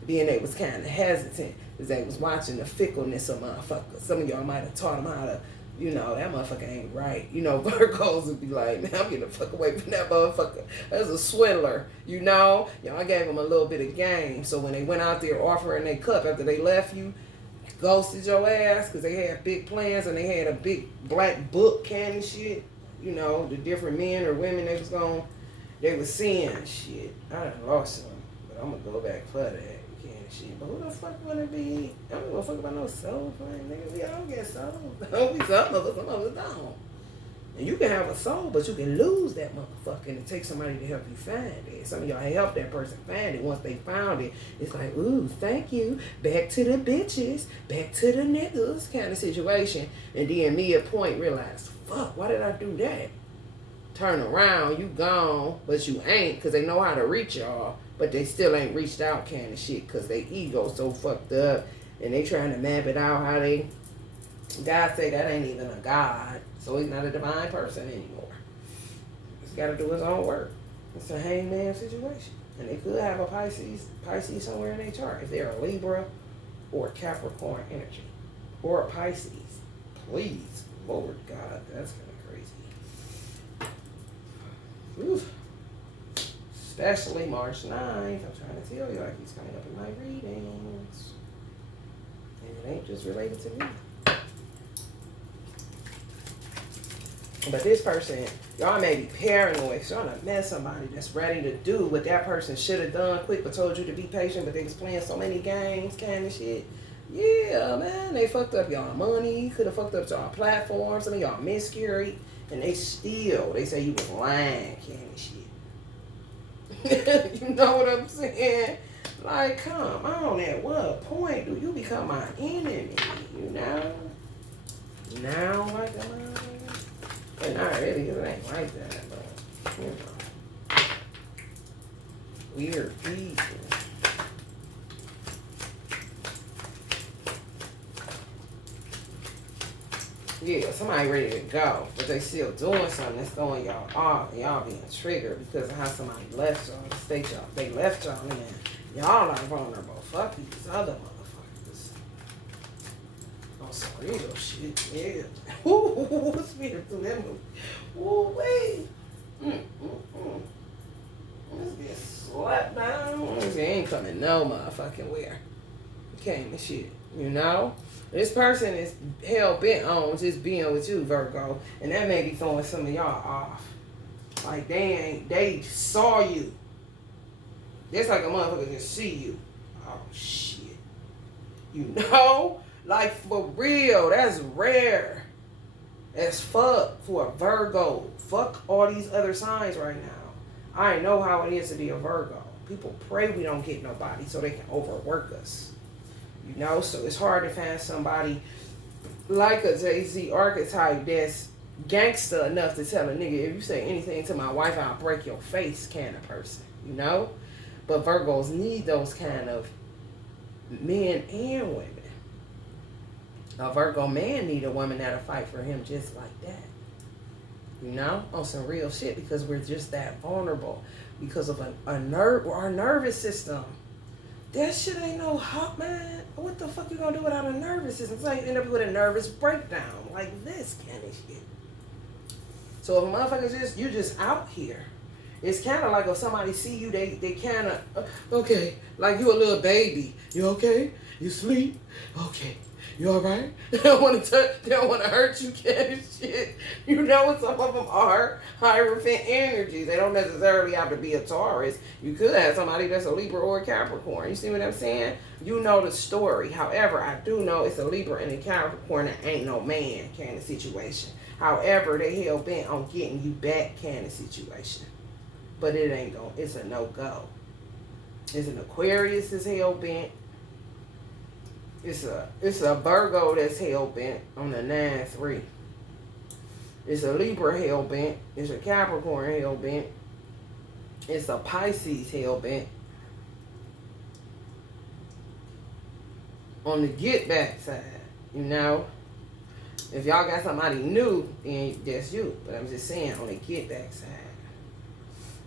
Then they was kind of hesitant because they was watching the fickleness of motherfuckers. Some of y'all might have taught them how to, you know, that motherfucker ain't right. You know, Virgos would be like, man, I'm getting the fuck away from that motherfucker. That's a swindler, you know. Y'all gave them a little bit of game. So when they went out there offering their cup after they left you, ghosted your ass because they had big plans and they had a big black book kind of shit. You know, the different men or women they was seeing shit. I done lost them, but I'm gonna go back for that kind of shit. But who the fuck wanna be? I don't give a fuck about no soul flame, nigga. We all get souls. Don't be some of us don't. And you can have a soul, but you can lose that motherfucker, and it takes somebody to help you find it. Some of y'all help that person find it. Once they found it, it's like, ooh, thank you. Back to the bitches, back to the niggas kind of situation. And then me at point realize, fuck, why did I do that? Turn around, you gone, but you ain't, because they know how to reach y'all, but they still ain't reached out kind of shit because they ego so fucked up, and they trying to map it out how they, God say that ain't even a God, so he's not a divine person anymore. He's got to do his own work. It's a hangman situation, and they could have a Pisces somewhere in their chart if they're a Libra or Capricorn energy, or a Pisces. Please, Lord God, that's kind of crazy. Oof. Especially March 9th. I'm trying to tell you, like he's coming up in my readings. And it ain't just related to me. But this person, y'all may be paranoid. So y'all done met somebody that's ready to do what that person should have done quick, but told you to be patient, but they was playing so many games, kind of shit. Yeah, man, they fucked up y'all money. Could have fucked up y'all platforms. Some of y'all miscarried, and they say you was lying, kind of shit. You know what I'm saying? Like, come on, at what point do you become my enemy? You know? Now, like, but not really, because it ain't like that, but, you know. Weird people. Yeah, somebody ready to go, but they still doing something that's throwing y'all off, and y'all being triggered because of how somebody left y'all, the state y'all, they left y'all in. Y'all are vulnerable. Fuck these other motherfuckers. On some real shit, yeah. Ooh, spirit through that movie. Ooh, wait. Let's get slapped down. This ain't coming no motherfucking where. Came and shit, you know? This person is hell-bent on just being with you, Virgo. And that may be throwing some of y'all off. Like, they saw you. It's like a motherfucker just see you. Oh, shit. You know? Like, for real, that's rare as fuck for a Virgo. Fuck all these other signs right now. I know how it is to be a Virgo. People pray we don't get nobody so they can overwork us. You know, so it's hard to find somebody like a Jay-Z archetype that's gangster enough to tell a nigga, if you say anything to my wife, I'll break your face kind of person, you know? But Virgos need those kind of men and women. A Virgo man need a woman that'll fight for him just like that. You know? On some real shit, because we're just that vulnerable. Because of our nervous system. That shit ain't no hot, man. What the fuck you gonna do without a nervous system? So you end up with a nervous breakdown like this kind of shit. So if a motherfucker you just out here, it's kind of like if somebody see you, they kind of, okay, like you a little baby. You okay? You sleep? Okay. You all right? They don't want to touch, they don't want to hurt you, kind of shit. You know what? Some of them are Hierophant energies. They don't necessarily have to be a Taurus. You could have somebody that's a Libra or a Capricorn. You see what I'm saying? You know the story. However, I do know it's a Libra and a Capricorn that ain't no man kind of situation. However, they hell bent on getting you back kind of situation. But it ain't going, it's a no-go. It's an Aquarius that's hell bent. It's a Virgo that's hell-bent on the 9-3. It's a Libra hell-bent. It's a Capricorn hell-bent. It's a Pisces hell-bent on the get back side, you know. If y'all got somebody new, then that's you. But I'm just saying, on the get back side,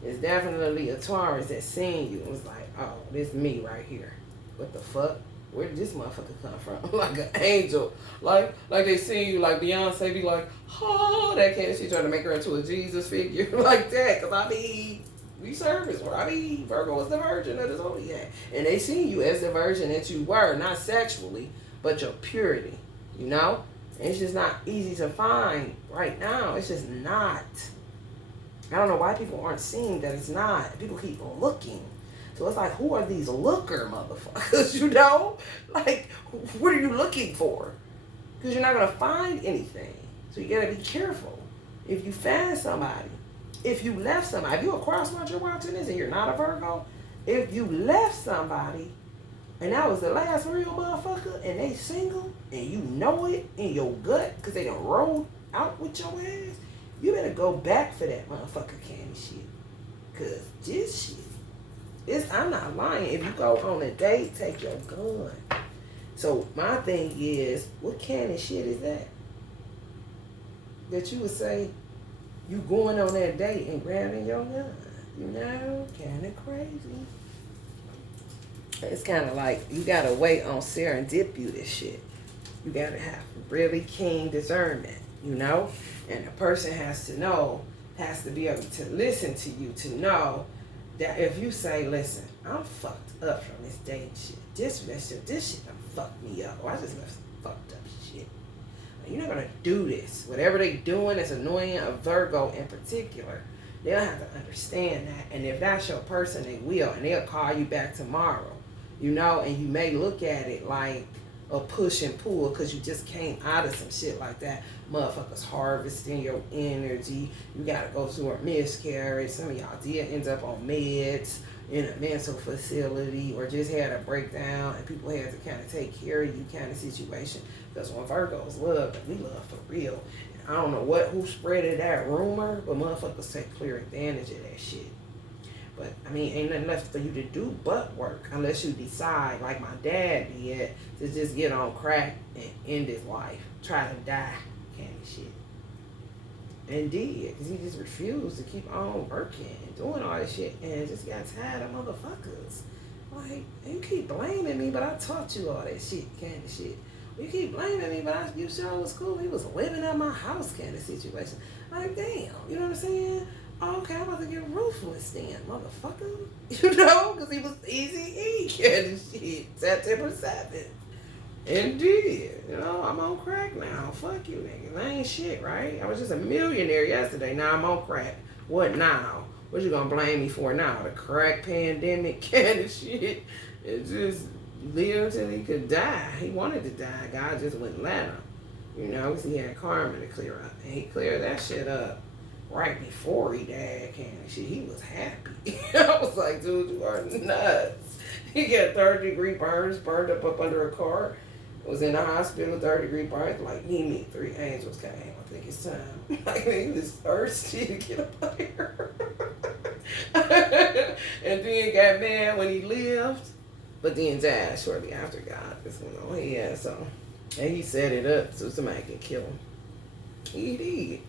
it's definitely a Taurus that seen you and was like, oh, this me right here. What the fuck? Where did this motherfucker come from? Like an angel. Like they see you, like Beyonce be like, oh, that kind of shit, trying to make her into a Jesus figure like that. Because I mean, we service where I mean, Virgo was the virgin of the zodiac. And they see you as the virgin that you were, not sexually, but your purity, you know? And it's just not easy to find right now. It's just not. I don't know why people aren't seeing that it's not. People keep looking. So it's like, who are these looker motherfuckers, you know? Like, what are you looking for? Because you're not going to find anything. So you got to be careful. If you find somebody, if you left somebody, if you're a cross-watcher watching this and you're not a Virgo, if you left somebody and that was the last real motherfucker and they single and you know it in your gut because they done rolled out with your ass, you better go back for that motherfucker candy shit. Because this shit, I'm not lying. If you go on a date, take your gun. So my thing is, what kind of shit is that? That you would say you going on that date and grabbing your gun. You know, kind of crazy. It's kind of like you got to wait on serendipitous shit. You got to have really keen discernment, you know? And the person has to know, has to be able to listen to you to know that if you say, listen, I'm fucked up from this dating shit. This shit done fucked me up. Or I just left some fucked up shit. You're not going to do this. Whatever they doing that's annoying, a Virgo in particular, they'll have to understand that. And if that's your person, they will. And they'll call you back tomorrow. You know, and you may look at it like a push and pull because you just came out of some shit like that. Motherfuckers harvesting your energy. You got to go through a miscarriage. Some of y'all did end up on meds in a mental facility or just had a breakdown and people had to kind of take care of you kind of situation. Because when Virgos love, we love for real. And I don't know who spreaded that rumor, but motherfuckers take clear advantage of that shit. But, I mean, ain't nothing left for you to do but work unless you decide, like my dad did, to just get on crack and end his life. Try to die kind of shit. And did, because he just refused to keep on working and doing all this shit and just got tired of motherfuckers. Like, you keep blaming me, but I taught you all that shit kind of shit. You keep blaming me, but you sure was cool. He was living at my house kind of situation. Like, damn, you know what I'm saying? Okay, I'm about to get ruthless then, motherfucker. You know, because he was easy E kind of shit. September 7th. Indeed. You know, I'm on crack now. Fuck you, niggas. I ain't shit, right? I was just a millionaire yesterday. Now I'm on crack. What now? What you gonna blame me for now? The crack pandemic kind of shit? It just lived till he could die. He wanted to die. God just wouldn't let him. You know, because he had karma to clear up. And he cleared that shit up right before he died, kind of shit. He was happy. I was like, dude, you are nuts. He got 3rd-degree burns, burned up under a car. Was in the hospital, 3rd-degree burns. Like, me, 3 angels came. I think it's time. Like, he was thirsty to get up out here. And then got mad when he lived, but then died shortly after God just went on here. So, and he set it up so somebody could kill him. He did.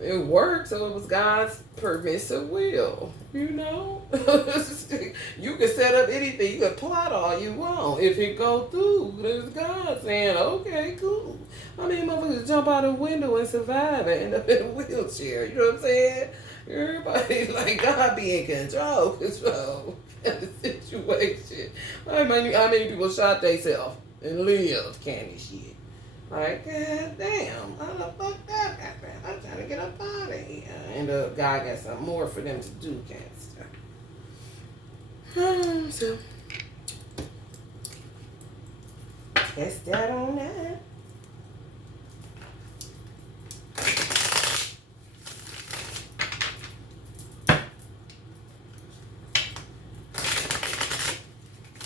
It worked, so it was God's permissive will, you know? You can set up anything, you can plot all you want. If it go through, there's God saying, okay, cool. I mean, motherfuckers jump out a window and survive and end up in a wheelchair, you know what I'm saying? Everybody, like, God be in control of the situation. How many people shot themselves and lived, candy shit? Like, God damn, how the fuck that happened? I'm trying to get up out of here. And God got something more for them to do, kind of stuff. So, that's that on that.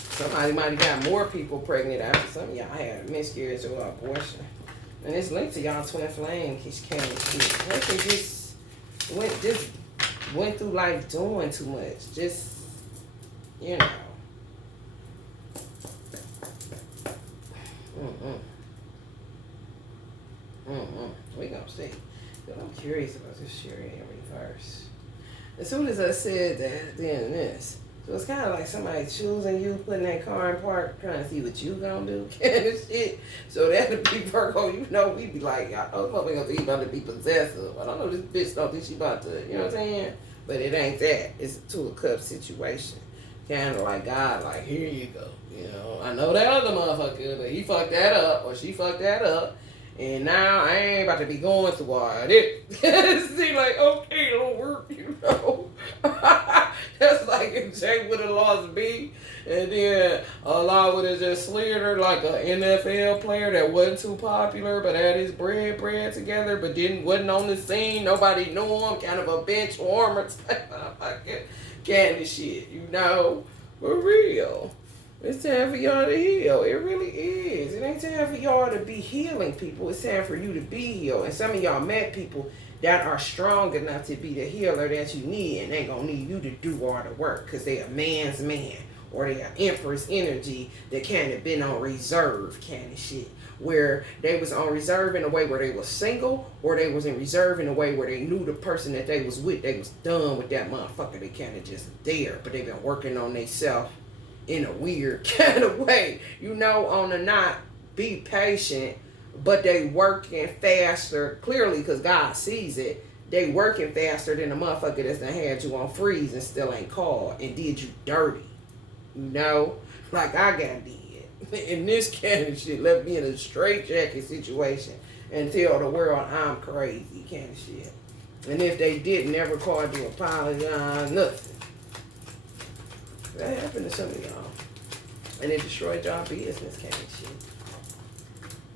Somebody might have got more people pregnant after some of y'all had a miscarriage or abortion. And it's linked to y'all twin flame came to. They just went through life doing too much. Just, you know. We gonna see. But I'm curious about this Chariot in reverse. As soon as I said that, then this. So it's kind of like somebody choosing you, putting that car in park, trying to see what you gonna do, kind of shit. So that'll be Virgo. You know, we be like, I don't know if gonna think about to be possessive. I don't know, this bitch don't think she about to, you know what I'm saying? But it ain't that. It's a Two of Cups situation. Kind of like God, like, here you go. You know, I know that other motherfucker, but he fucked that up, or she fucked that up. And now I ain't about to be going through all this. See, like, okay, it'll work, you know. That's like if Jay would have lost B, and then Allah would have just slid her like an NFL player that wasn't too popular, but had his bread together, but wasn't on the scene. Nobody knew him, kind of a bench warmer type of fucking kind of shit, you know. For real. It's time for y'all to heal. It really is. It ain't time for y'all to be healing people. It's time for you to be healed. And some of y'all met people that are strong enough to be the healer that you need, and they gonna need you to do all the work because they a man's man, or they are Empress energy that kind of been on reserve kind of shit, where they was on reserve in a way where they was single, or they was in reserve in a way where they knew the person that they was with, they was done with that motherfucker. They kind of just there, but they been working on themselves in a weird kind of way, you know, on the not be patient, but they working faster, clearly, because God sees it. They working faster than the motherfucker that's done had you on freeze and still ain't called and did you dirty, you know, like I got did. In this kind of shit, left me in a straitjacket situation and tell the world I'm crazy kind of shit. And if they did, never called to apologize, nothing. That happened to some of y'all. And it destroyed y'all business kind of shit.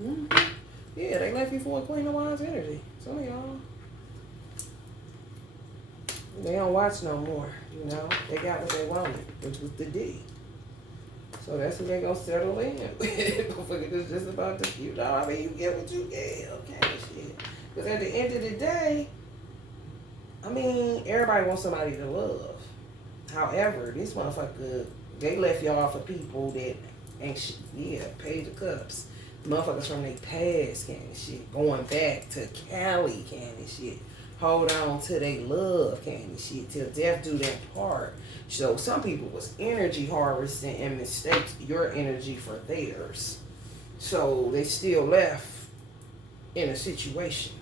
Mm-hmm. Yeah, they left you for a Queen of Wands energy. Some of y'all. They don't watch no more, you know. They got what they wanted, which was the D. So that's what they gonna settle in with. Motherfucker, it's just about the, you know, I mean, you get what you get, okay, shit. Because at the end of the day, I mean, everybody wants somebody to love. However, this motherfucker, they left y'all for people that ain't shit. Yeah, Page of Cups. Motherfuckers from their past kind of shit. Going back to Cali kind of shit. Hold on to their love kind of shit. Till death do that part. So some people was energy harvesting and mistakes your energy for theirs. So they still left in a situation.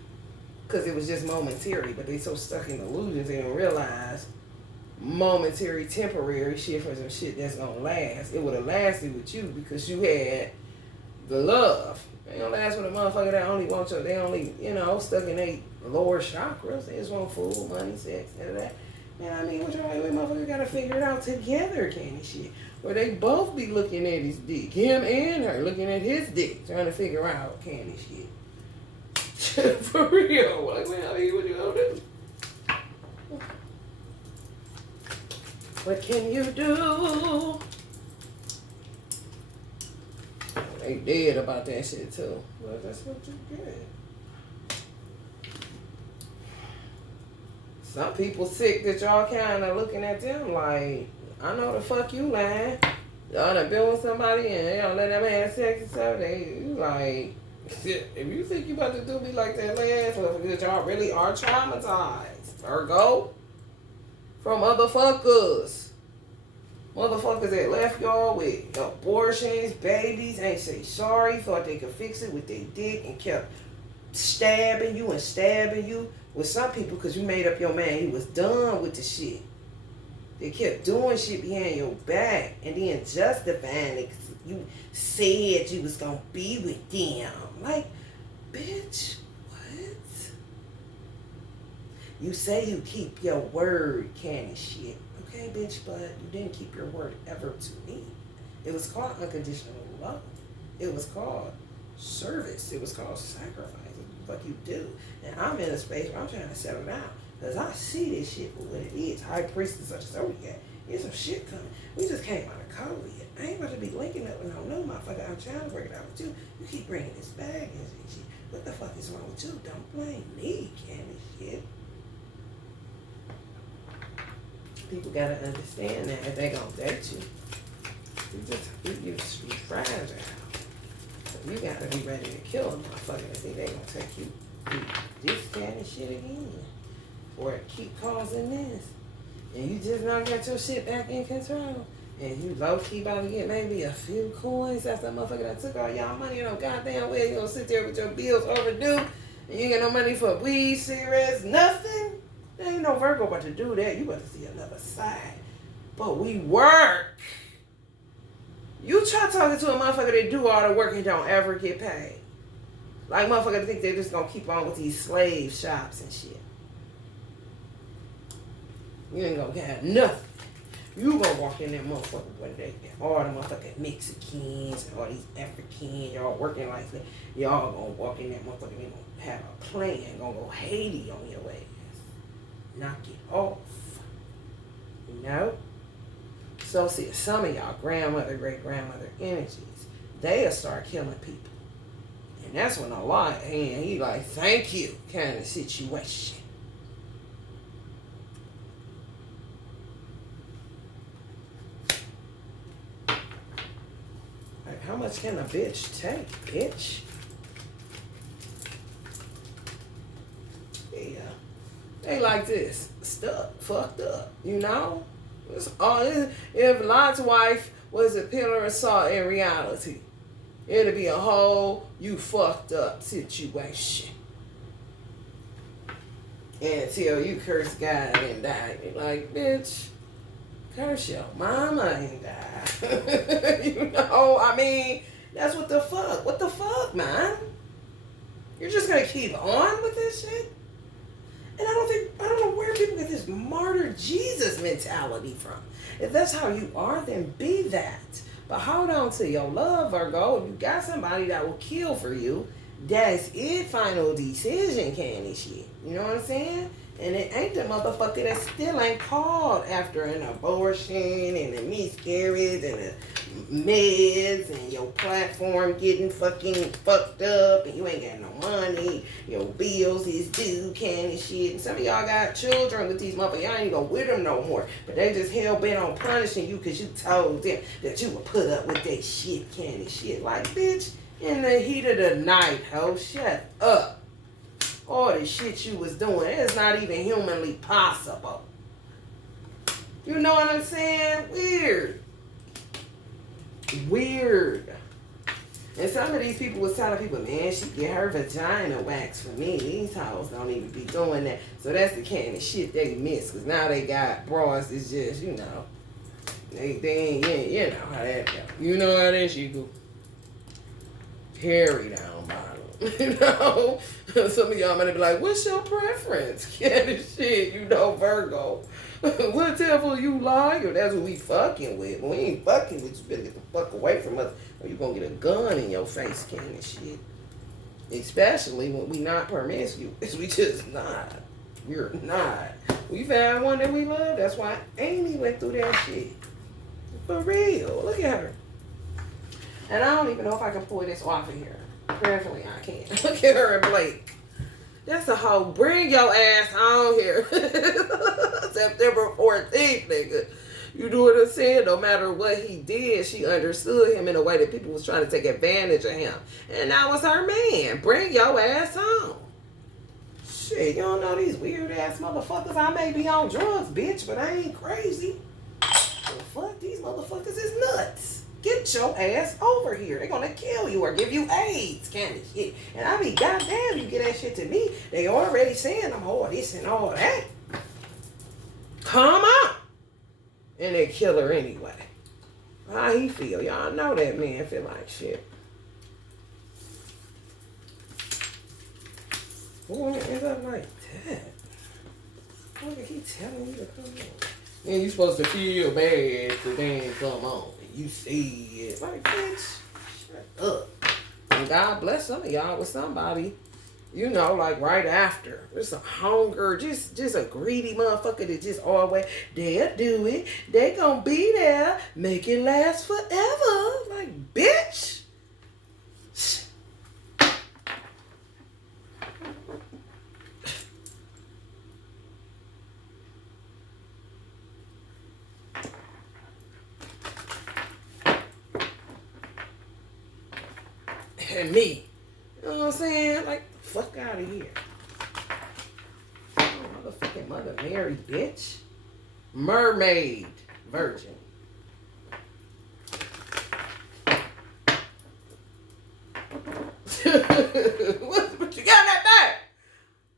Because it was just momentary. But they so stuck in illusions they didn't realize momentary, temporary shit for some shit that's gonna last. It would have lasted with you because you had the love. They don't last with a motherfucker that only wants you. They only, you know, stuck in their lower chakras. They just want food, money, sex, and that. Man, I mean, what y'all like, motherfucker gotta figure it out together, kind of shit. Where they both be looking at his dick, him and her looking at his dick, trying to figure out kind of shit. For real, like, man, I mean, what you gonna do? What can you do? They dead about that shit too. But that's what you get. Some people sick that y'all kind of looking at them like, I know the fuck you lying. Y'all done been with somebody and they don't let them have sex and stuff. They, you like, if you think you about to do me like that last one, because y'all really are traumatized. Virgo. From motherfuckers. Motherfuckers that left y'all with abortions, babies, ain't say sorry, thought they could fix it with their dick and kept stabbing you and stabbing you. With some people, because you made up your mind, he was done with the shit. They kept doing shit behind your back and then justifying it because you said you was going to be with them. Like, bitch, what? You say you keep your word, kind of shit. Okay, bitch, but you didn't keep your word ever to me. It was called unconditional love. It was called service. It was called sacrifice. What you do. And I'm in a space where I'm trying to settle down. Because I see this shit for what it is. High priestess of Zodiac. There's some shit coming. We just came out of COVID. I ain't about to be linking up with no motherfucker. I'm trying to work it out with you. You keep bringing this bag and shit. What the fuck is wrong with you? Don't blame me, candy shit. People gotta understand that if they gonna date you. You just be fragile. So you gotta be ready to kill a motherfucker. I think they gonna take you this, that, and shit again. Or keep causing this. And you just not got your shit back in control. And you low-key about to get maybe a few coins after that motherfucker that took all y'all money. You know, goddamn well you gonna sit there with your bills overdue. And you ain't got no money for weed, cigarettes, nothing. There ain't no Virgo about to do that. You about to see another side. But we work. You try talking to a motherfucker that do all the work and don't ever get paid. Like motherfuckers think they're just gonna keep on with these slave shops and shit. You ain't gonna have nothing. You gonna walk in that motherfucker one day, all the motherfucking Mexicans and all these Africans, y'all working like that. Y'all gonna walk in that motherfucker and gonna have a plan, gonna go Haiti on your ass. Knock it off. You know? So see, some of y'all grandmother, great-grandmother energies, they'll start killing people. And that's when a lot, and he like, thank you kind of situation. Like, how much can a bitch take, bitch? Yeah. They like this. Stuck, fucked up, you know? It's all, if Lot's wife was a pillar of salt in reality, it'd be a whole you fucked up situation. Until you curse God and die. You're like, bitch, curse your mama and die. You know, I mean, that's what the fuck. What the fuck, man? You're just gonna keep on with this shit? And I don't know where people get this martyr Jesus mentality from. If that's how you are, then be that. But hold on to your love, Virgo. If you got somebody that will kill for you, that's it, final decision kind of shit. You know what I'm saying? And it ain't the motherfucker that still ain't called after an abortion and a miscarriage and a meds and your platform getting fucking fucked up and you ain't got no money, your bills is due kind of shit. And some of y'all got children with these motherfuckers. Y'all ain't gonna with them no more. But they just hell bent on punishing you because you told them that you would put up with that shit kind of shit. Like, bitch, in the heat of the night, ho, shut up. All the shit you was doing, it's not even humanly possible. You know what I'm saying? Weird. Weird. And some of these people was telling people, man, she get her vagina waxed for me. These hoes don't even be doing that. So that's the kind of shit they miss. Because now they got bras. It's just, you know. They ain't, you know how that go. You know how that shit go. Hairy down bottom. You know? Some of y'all might be like, what's your preference? Kind of shit, you know, Virgo. Whatever you like, or that's what we fucking with. When we ain't fucking with you, better get the fuck away from us, or you gonna get a gun in your face kind of shit. Especially when we not promiscuous. We just not. We're not. We've had one that we love. That's why Amy went through that shit. For real. Look at her. And I don't even know if I can pull this off of here. Prayerfully, I can't. Look at her and Blake. That's a hoe. Bring your ass on here. September 14th, nigga. You know what I'm saying? No matter what he did, she understood him in a way that people was trying to take advantage of him. And that was her man. Bring your ass on. Shit, you don't know these weird ass motherfuckers. I may be on drugs, bitch, but I ain't crazy. The fuck? These motherfuckers is nuts. Get your ass over here. They're gonna kill you or give you AIDS kind of shit. And I mean, goddamn, you get that shit to me. They already saying I'm all this and all that. Come on. And they kill her anyway. How he feel? Y'all know that man feel like shit. Who end up like that? Why did he telling you to come on? And you supposed to feel bad to then come on. You see it. Like, bitch, shut up. And God bless some of y'all with somebody, you know, like right after. Just a hunger, just a greedy motherfucker that just always, they'll do it. They gonna be there. Make it last forever. Like, bitch. and me. You know what I'm saying? Like, the fuck out of here. Oh, motherfucking Mother Mary, bitch. Mermaid. Virgin. What you got in that bag?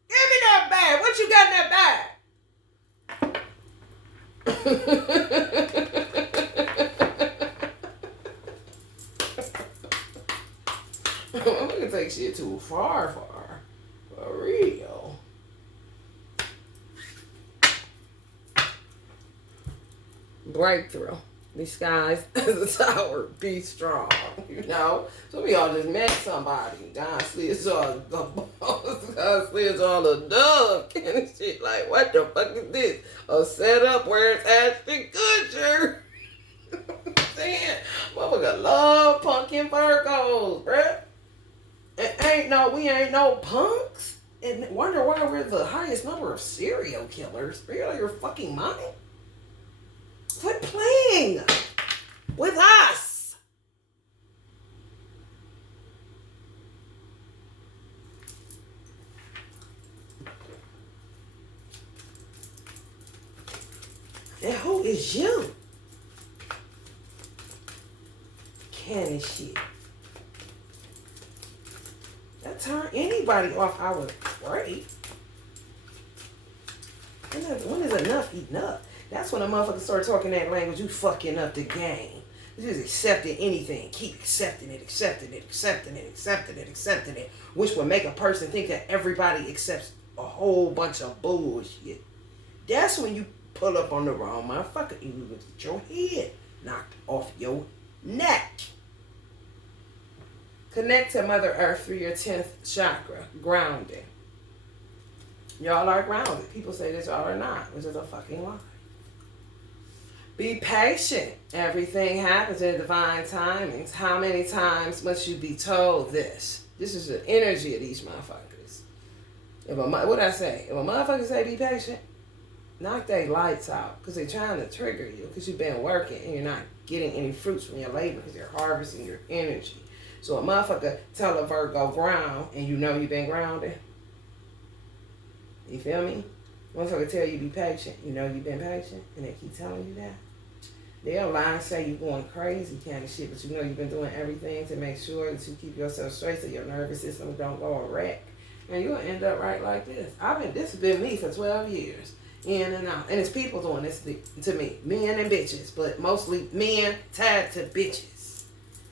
Give me that bag. What you got in that bag? I'm gonna take shit too far. For real. Breakthrough. Disguised as a tower. Be strong. You know? So we all just met somebody. God slits all the balls. God slits all the dove and shit. Like, what the fuck is this? A setup where it's Ashton Kutcher. Saying, motherfucker love punkin' Virgos, bruh. We ain't no punks. And wonder why we're the highest number of serial killers. Are you out of your fucking mind? Quit playing with us. And who is you? Canny shit. That turn anybody off our prey. When is enough enough? That's when a motherfucker start talking that language. You fucking up the game. You just accepting anything. Keep accepting it, which will make a person think that everybody accepts a whole bunch of bullshit. That's when you pull up on the wrong motherfucker and you get your head knocked off your neck. Connect to Mother Earth through your 10th chakra, grounding. Y'all are grounded. People say that y'all are not, which is a fucking lie. Be patient. Everything happens in divine timings. How many times must you be told this? This is the energy of these motherfuckers. What I say? If a motherfucker say be patient, knock their lights out because they're trying to trigger you because you've been working and you're not getting any fruits from your labor because you're harvesting your energy. So a motherfucker tell a Virgo ground and you know you've been grounded. You feel me? Motherfucker tell you be patient. You know you've been patient and they keep telling you that. They'll lie and say you're going crazy kind of shit, but you know you've been doing everything to make sure that you keep yourself straight so your nervous system don't go a wreck. And you'll end up right like this. This has been me for 12 years. In and out. And it's people doing this to me. Men and bitches. But mostly men tied to bitches.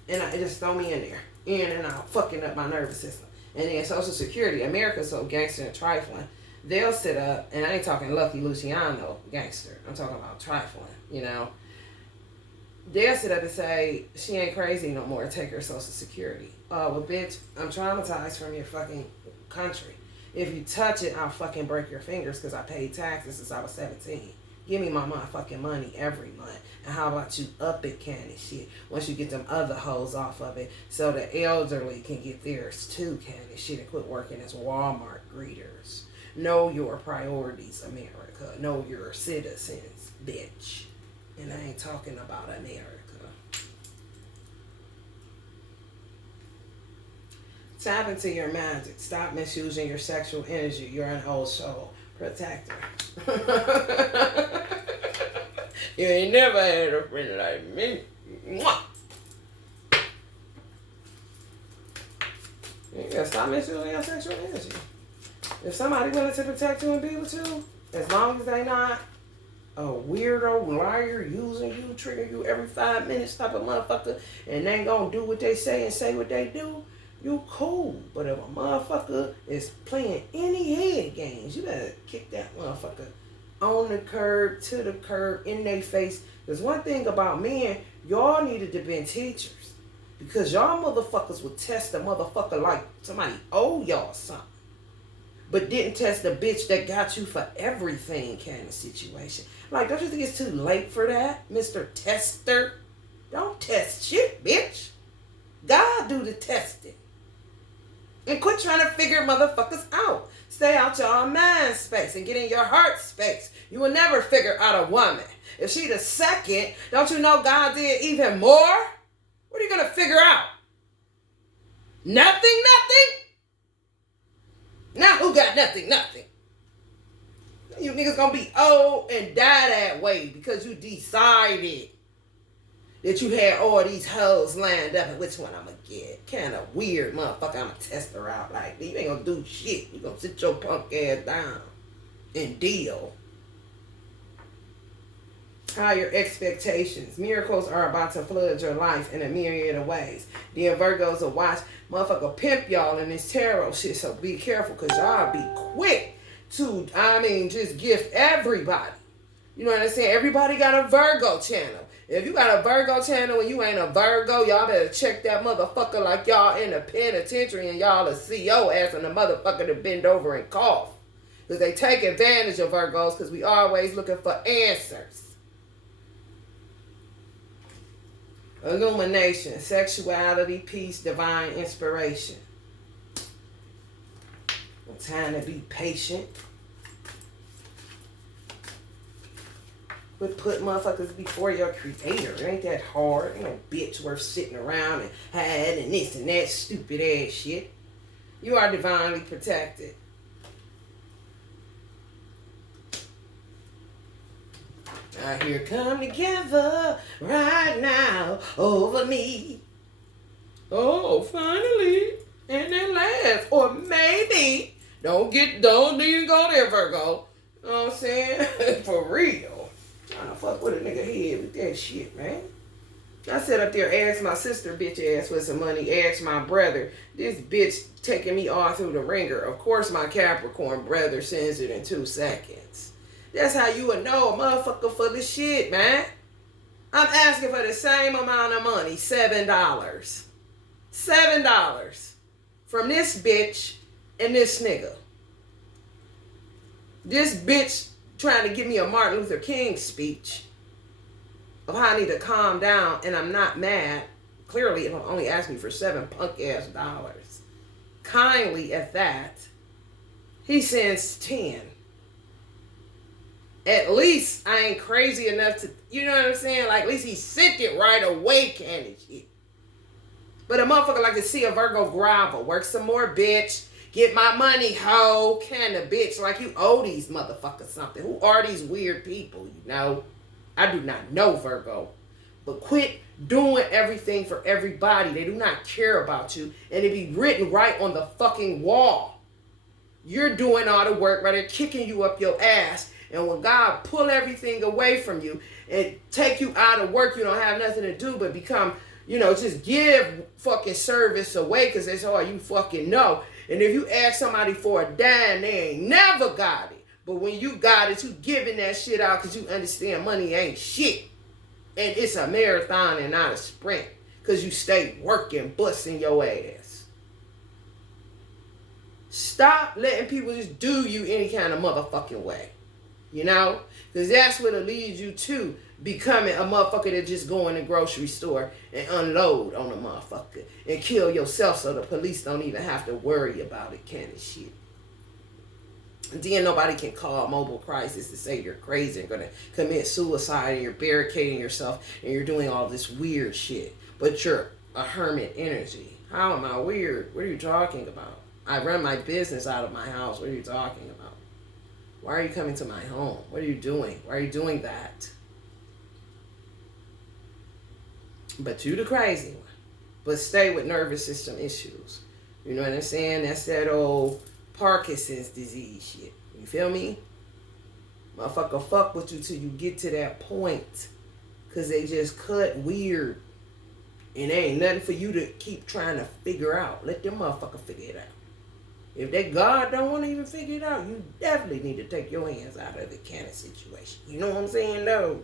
And it just throw me in there. In and out. Fucking up my nervous system. And then Social Security. America's so gangster and trifling. They'll sit up. And I ain't talking Lucky Luciano gangster. I'm talking about trifling. You know. They'll sit up and say, she ain't crazy no more. Take her Social Security. Well, bitch, I'm traumatized from your fucking country. If you touch it, I'll fucking break your fingers because I paid taxes since I was 17. Give me my motherfucking money every month. And how about you up it candy shit once you get them other hoes off of it so the elderly can get theirs too candy shit and quit working as Walmart greeters. Know your priorities, America. Know your citizens, bitch. And I ain't talking about America. Tap into your magic. Stop misusing your sexual energy. You're an old soul. Protect her. You ain't never had a friend like me. Mwah! You gotta stop misusing your sexual energy. If somebody willing to protect you and be with you, as long as they not a weirdo liar using you, triggering you every 5 minutes type of motherfucker, and they ain't gonna do what they say and say what they do, you cool. But if a motherfucker is playing any head games, you better kick that motherfucker on the curb, to the curb, in their face. There's one thing about men, y'all needed to be teachers. Because y'all motherfuckers would test a motherfucker like somebody owe y'all something. But didn't test the bitch that got you for everything kind of situation. Like, don't you think it's too late for that, Mr. Tester? Don't test shit, bitch. God do the testing. And quit trying to figure motherfuckers out. Stay out your mind space and get in your heart space. You will never figure out a woman. If she the second, don't you know God did even more? What are you going to figure out? Nothing, nothing. Now who got nothing, nothing? You niggas gonna be old and die that way because you decided that you had all these hoes lined up and which one I'ma get. Kind of weird, motherfucker. I'ma test her out like that. You ain't gonna do shit. You gonna sit your punk ass down and deal. Higher expectations. Miracles are about to flood your life in a myriad of ways. Then Virgos will watch motherfucker pimp y'all in this tarot shit. So be careful, because y'all be quick to, just gift everybody. You know what I'm saying? Everybody got a Virgo channel. If you got a Virgo channel and you ain't a Virgo, y'all better check that motherfucker like y'all in the penitentiary and y'all a CO asking the motherfucker to bend over and cough. Because they take advantage of Virgos because we always looking for answers. Illumination, sexuality, peace, divine inspiration. Time to be patient. But put motherfuckers before your creator. It ain't that hard. Ain't no bitch worth sitting around and hiding this and that stupid ass shit. You are divinely protected. Now here come together right now over me. Oh, finally. And then last. Or maybe. Don't even go there, Virgo. You know what I'm saying? For real. Trying to fuck with a nigga head with that shit, man. I sat up there, asked my sister bitch ass for some money, asked my brother. This bitch taking me all through the ringer. Of course my Capricorn brother sends it in 2 seconds. That's how you would know a motherfucker for the shit, man. I'm asking for the same amount of money, $7. $7 from this bitch and this nigga. This bitch trying to give me a Martin Luther King speech of how I need to calm down, and I'm not mad. Clearly, if I'm only asking for $7 punk ass dollars. Kindly at that, he sends 10. At least I ain't crazy enough to, you know what I'm saying? Like, at least he sent it right away, kind of shit. But a motherfucker like to see a Virgo grovel. Work some more, bitch. Get my money, hoe. Kind of bitch. Like you owe these motherfuckers something. Who are these weird people, you know? I do not know, Virgo. But quit doing everything for everybody. They do not care about you. And it be written right on the fucking wall. You're doing all the work, right? They're kicking you up your ass. And when God pull everything away from you and take you out of work, you don't have nothing to do but become, just give fucking service away because that's all you fucking know. And if you ask somebody for a dime, they ain't never got it. But when you got it, you giving that shit out because you understand money ain't shit. And it's a marathon and not a sprint because you stay working, busting your ass. Stop letting people just do you any kind of motherfucking way. You know? Because that's what it leads you to becoming a motherfucker that just go in the grocery store and unload on a motherfucker and kill yourself so the police don't even have to worry about it kind of shit. And then nobody can call mobile crisis to say you're crazy and going to commit suicide and you're barricading yourself and you're doing all this weird shit. But you're a hermit energy. How am I weird? What are you talking about? I run my business out of my house. What are you talking about? Why are you coming to my home? What are you doing? Why are you doing that? But you the crazy one. But stay with nervous system issues. You know what I'm saying? That's that old Parkinson's disease shit. You feel me? Motherfucker fuck with you till you get to that point. Because they just cut weird. And there ain't nothing for you to keep trying to figure out. Let them motherfucker figure it out. If that God don't want to even figure it out, you definitely need to take your hands out of the kind of situation. You know what I'm saying, though?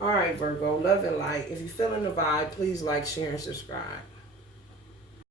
All right, Virgo, love and light. If you're feeling the vibe, please like, share, and subscribe.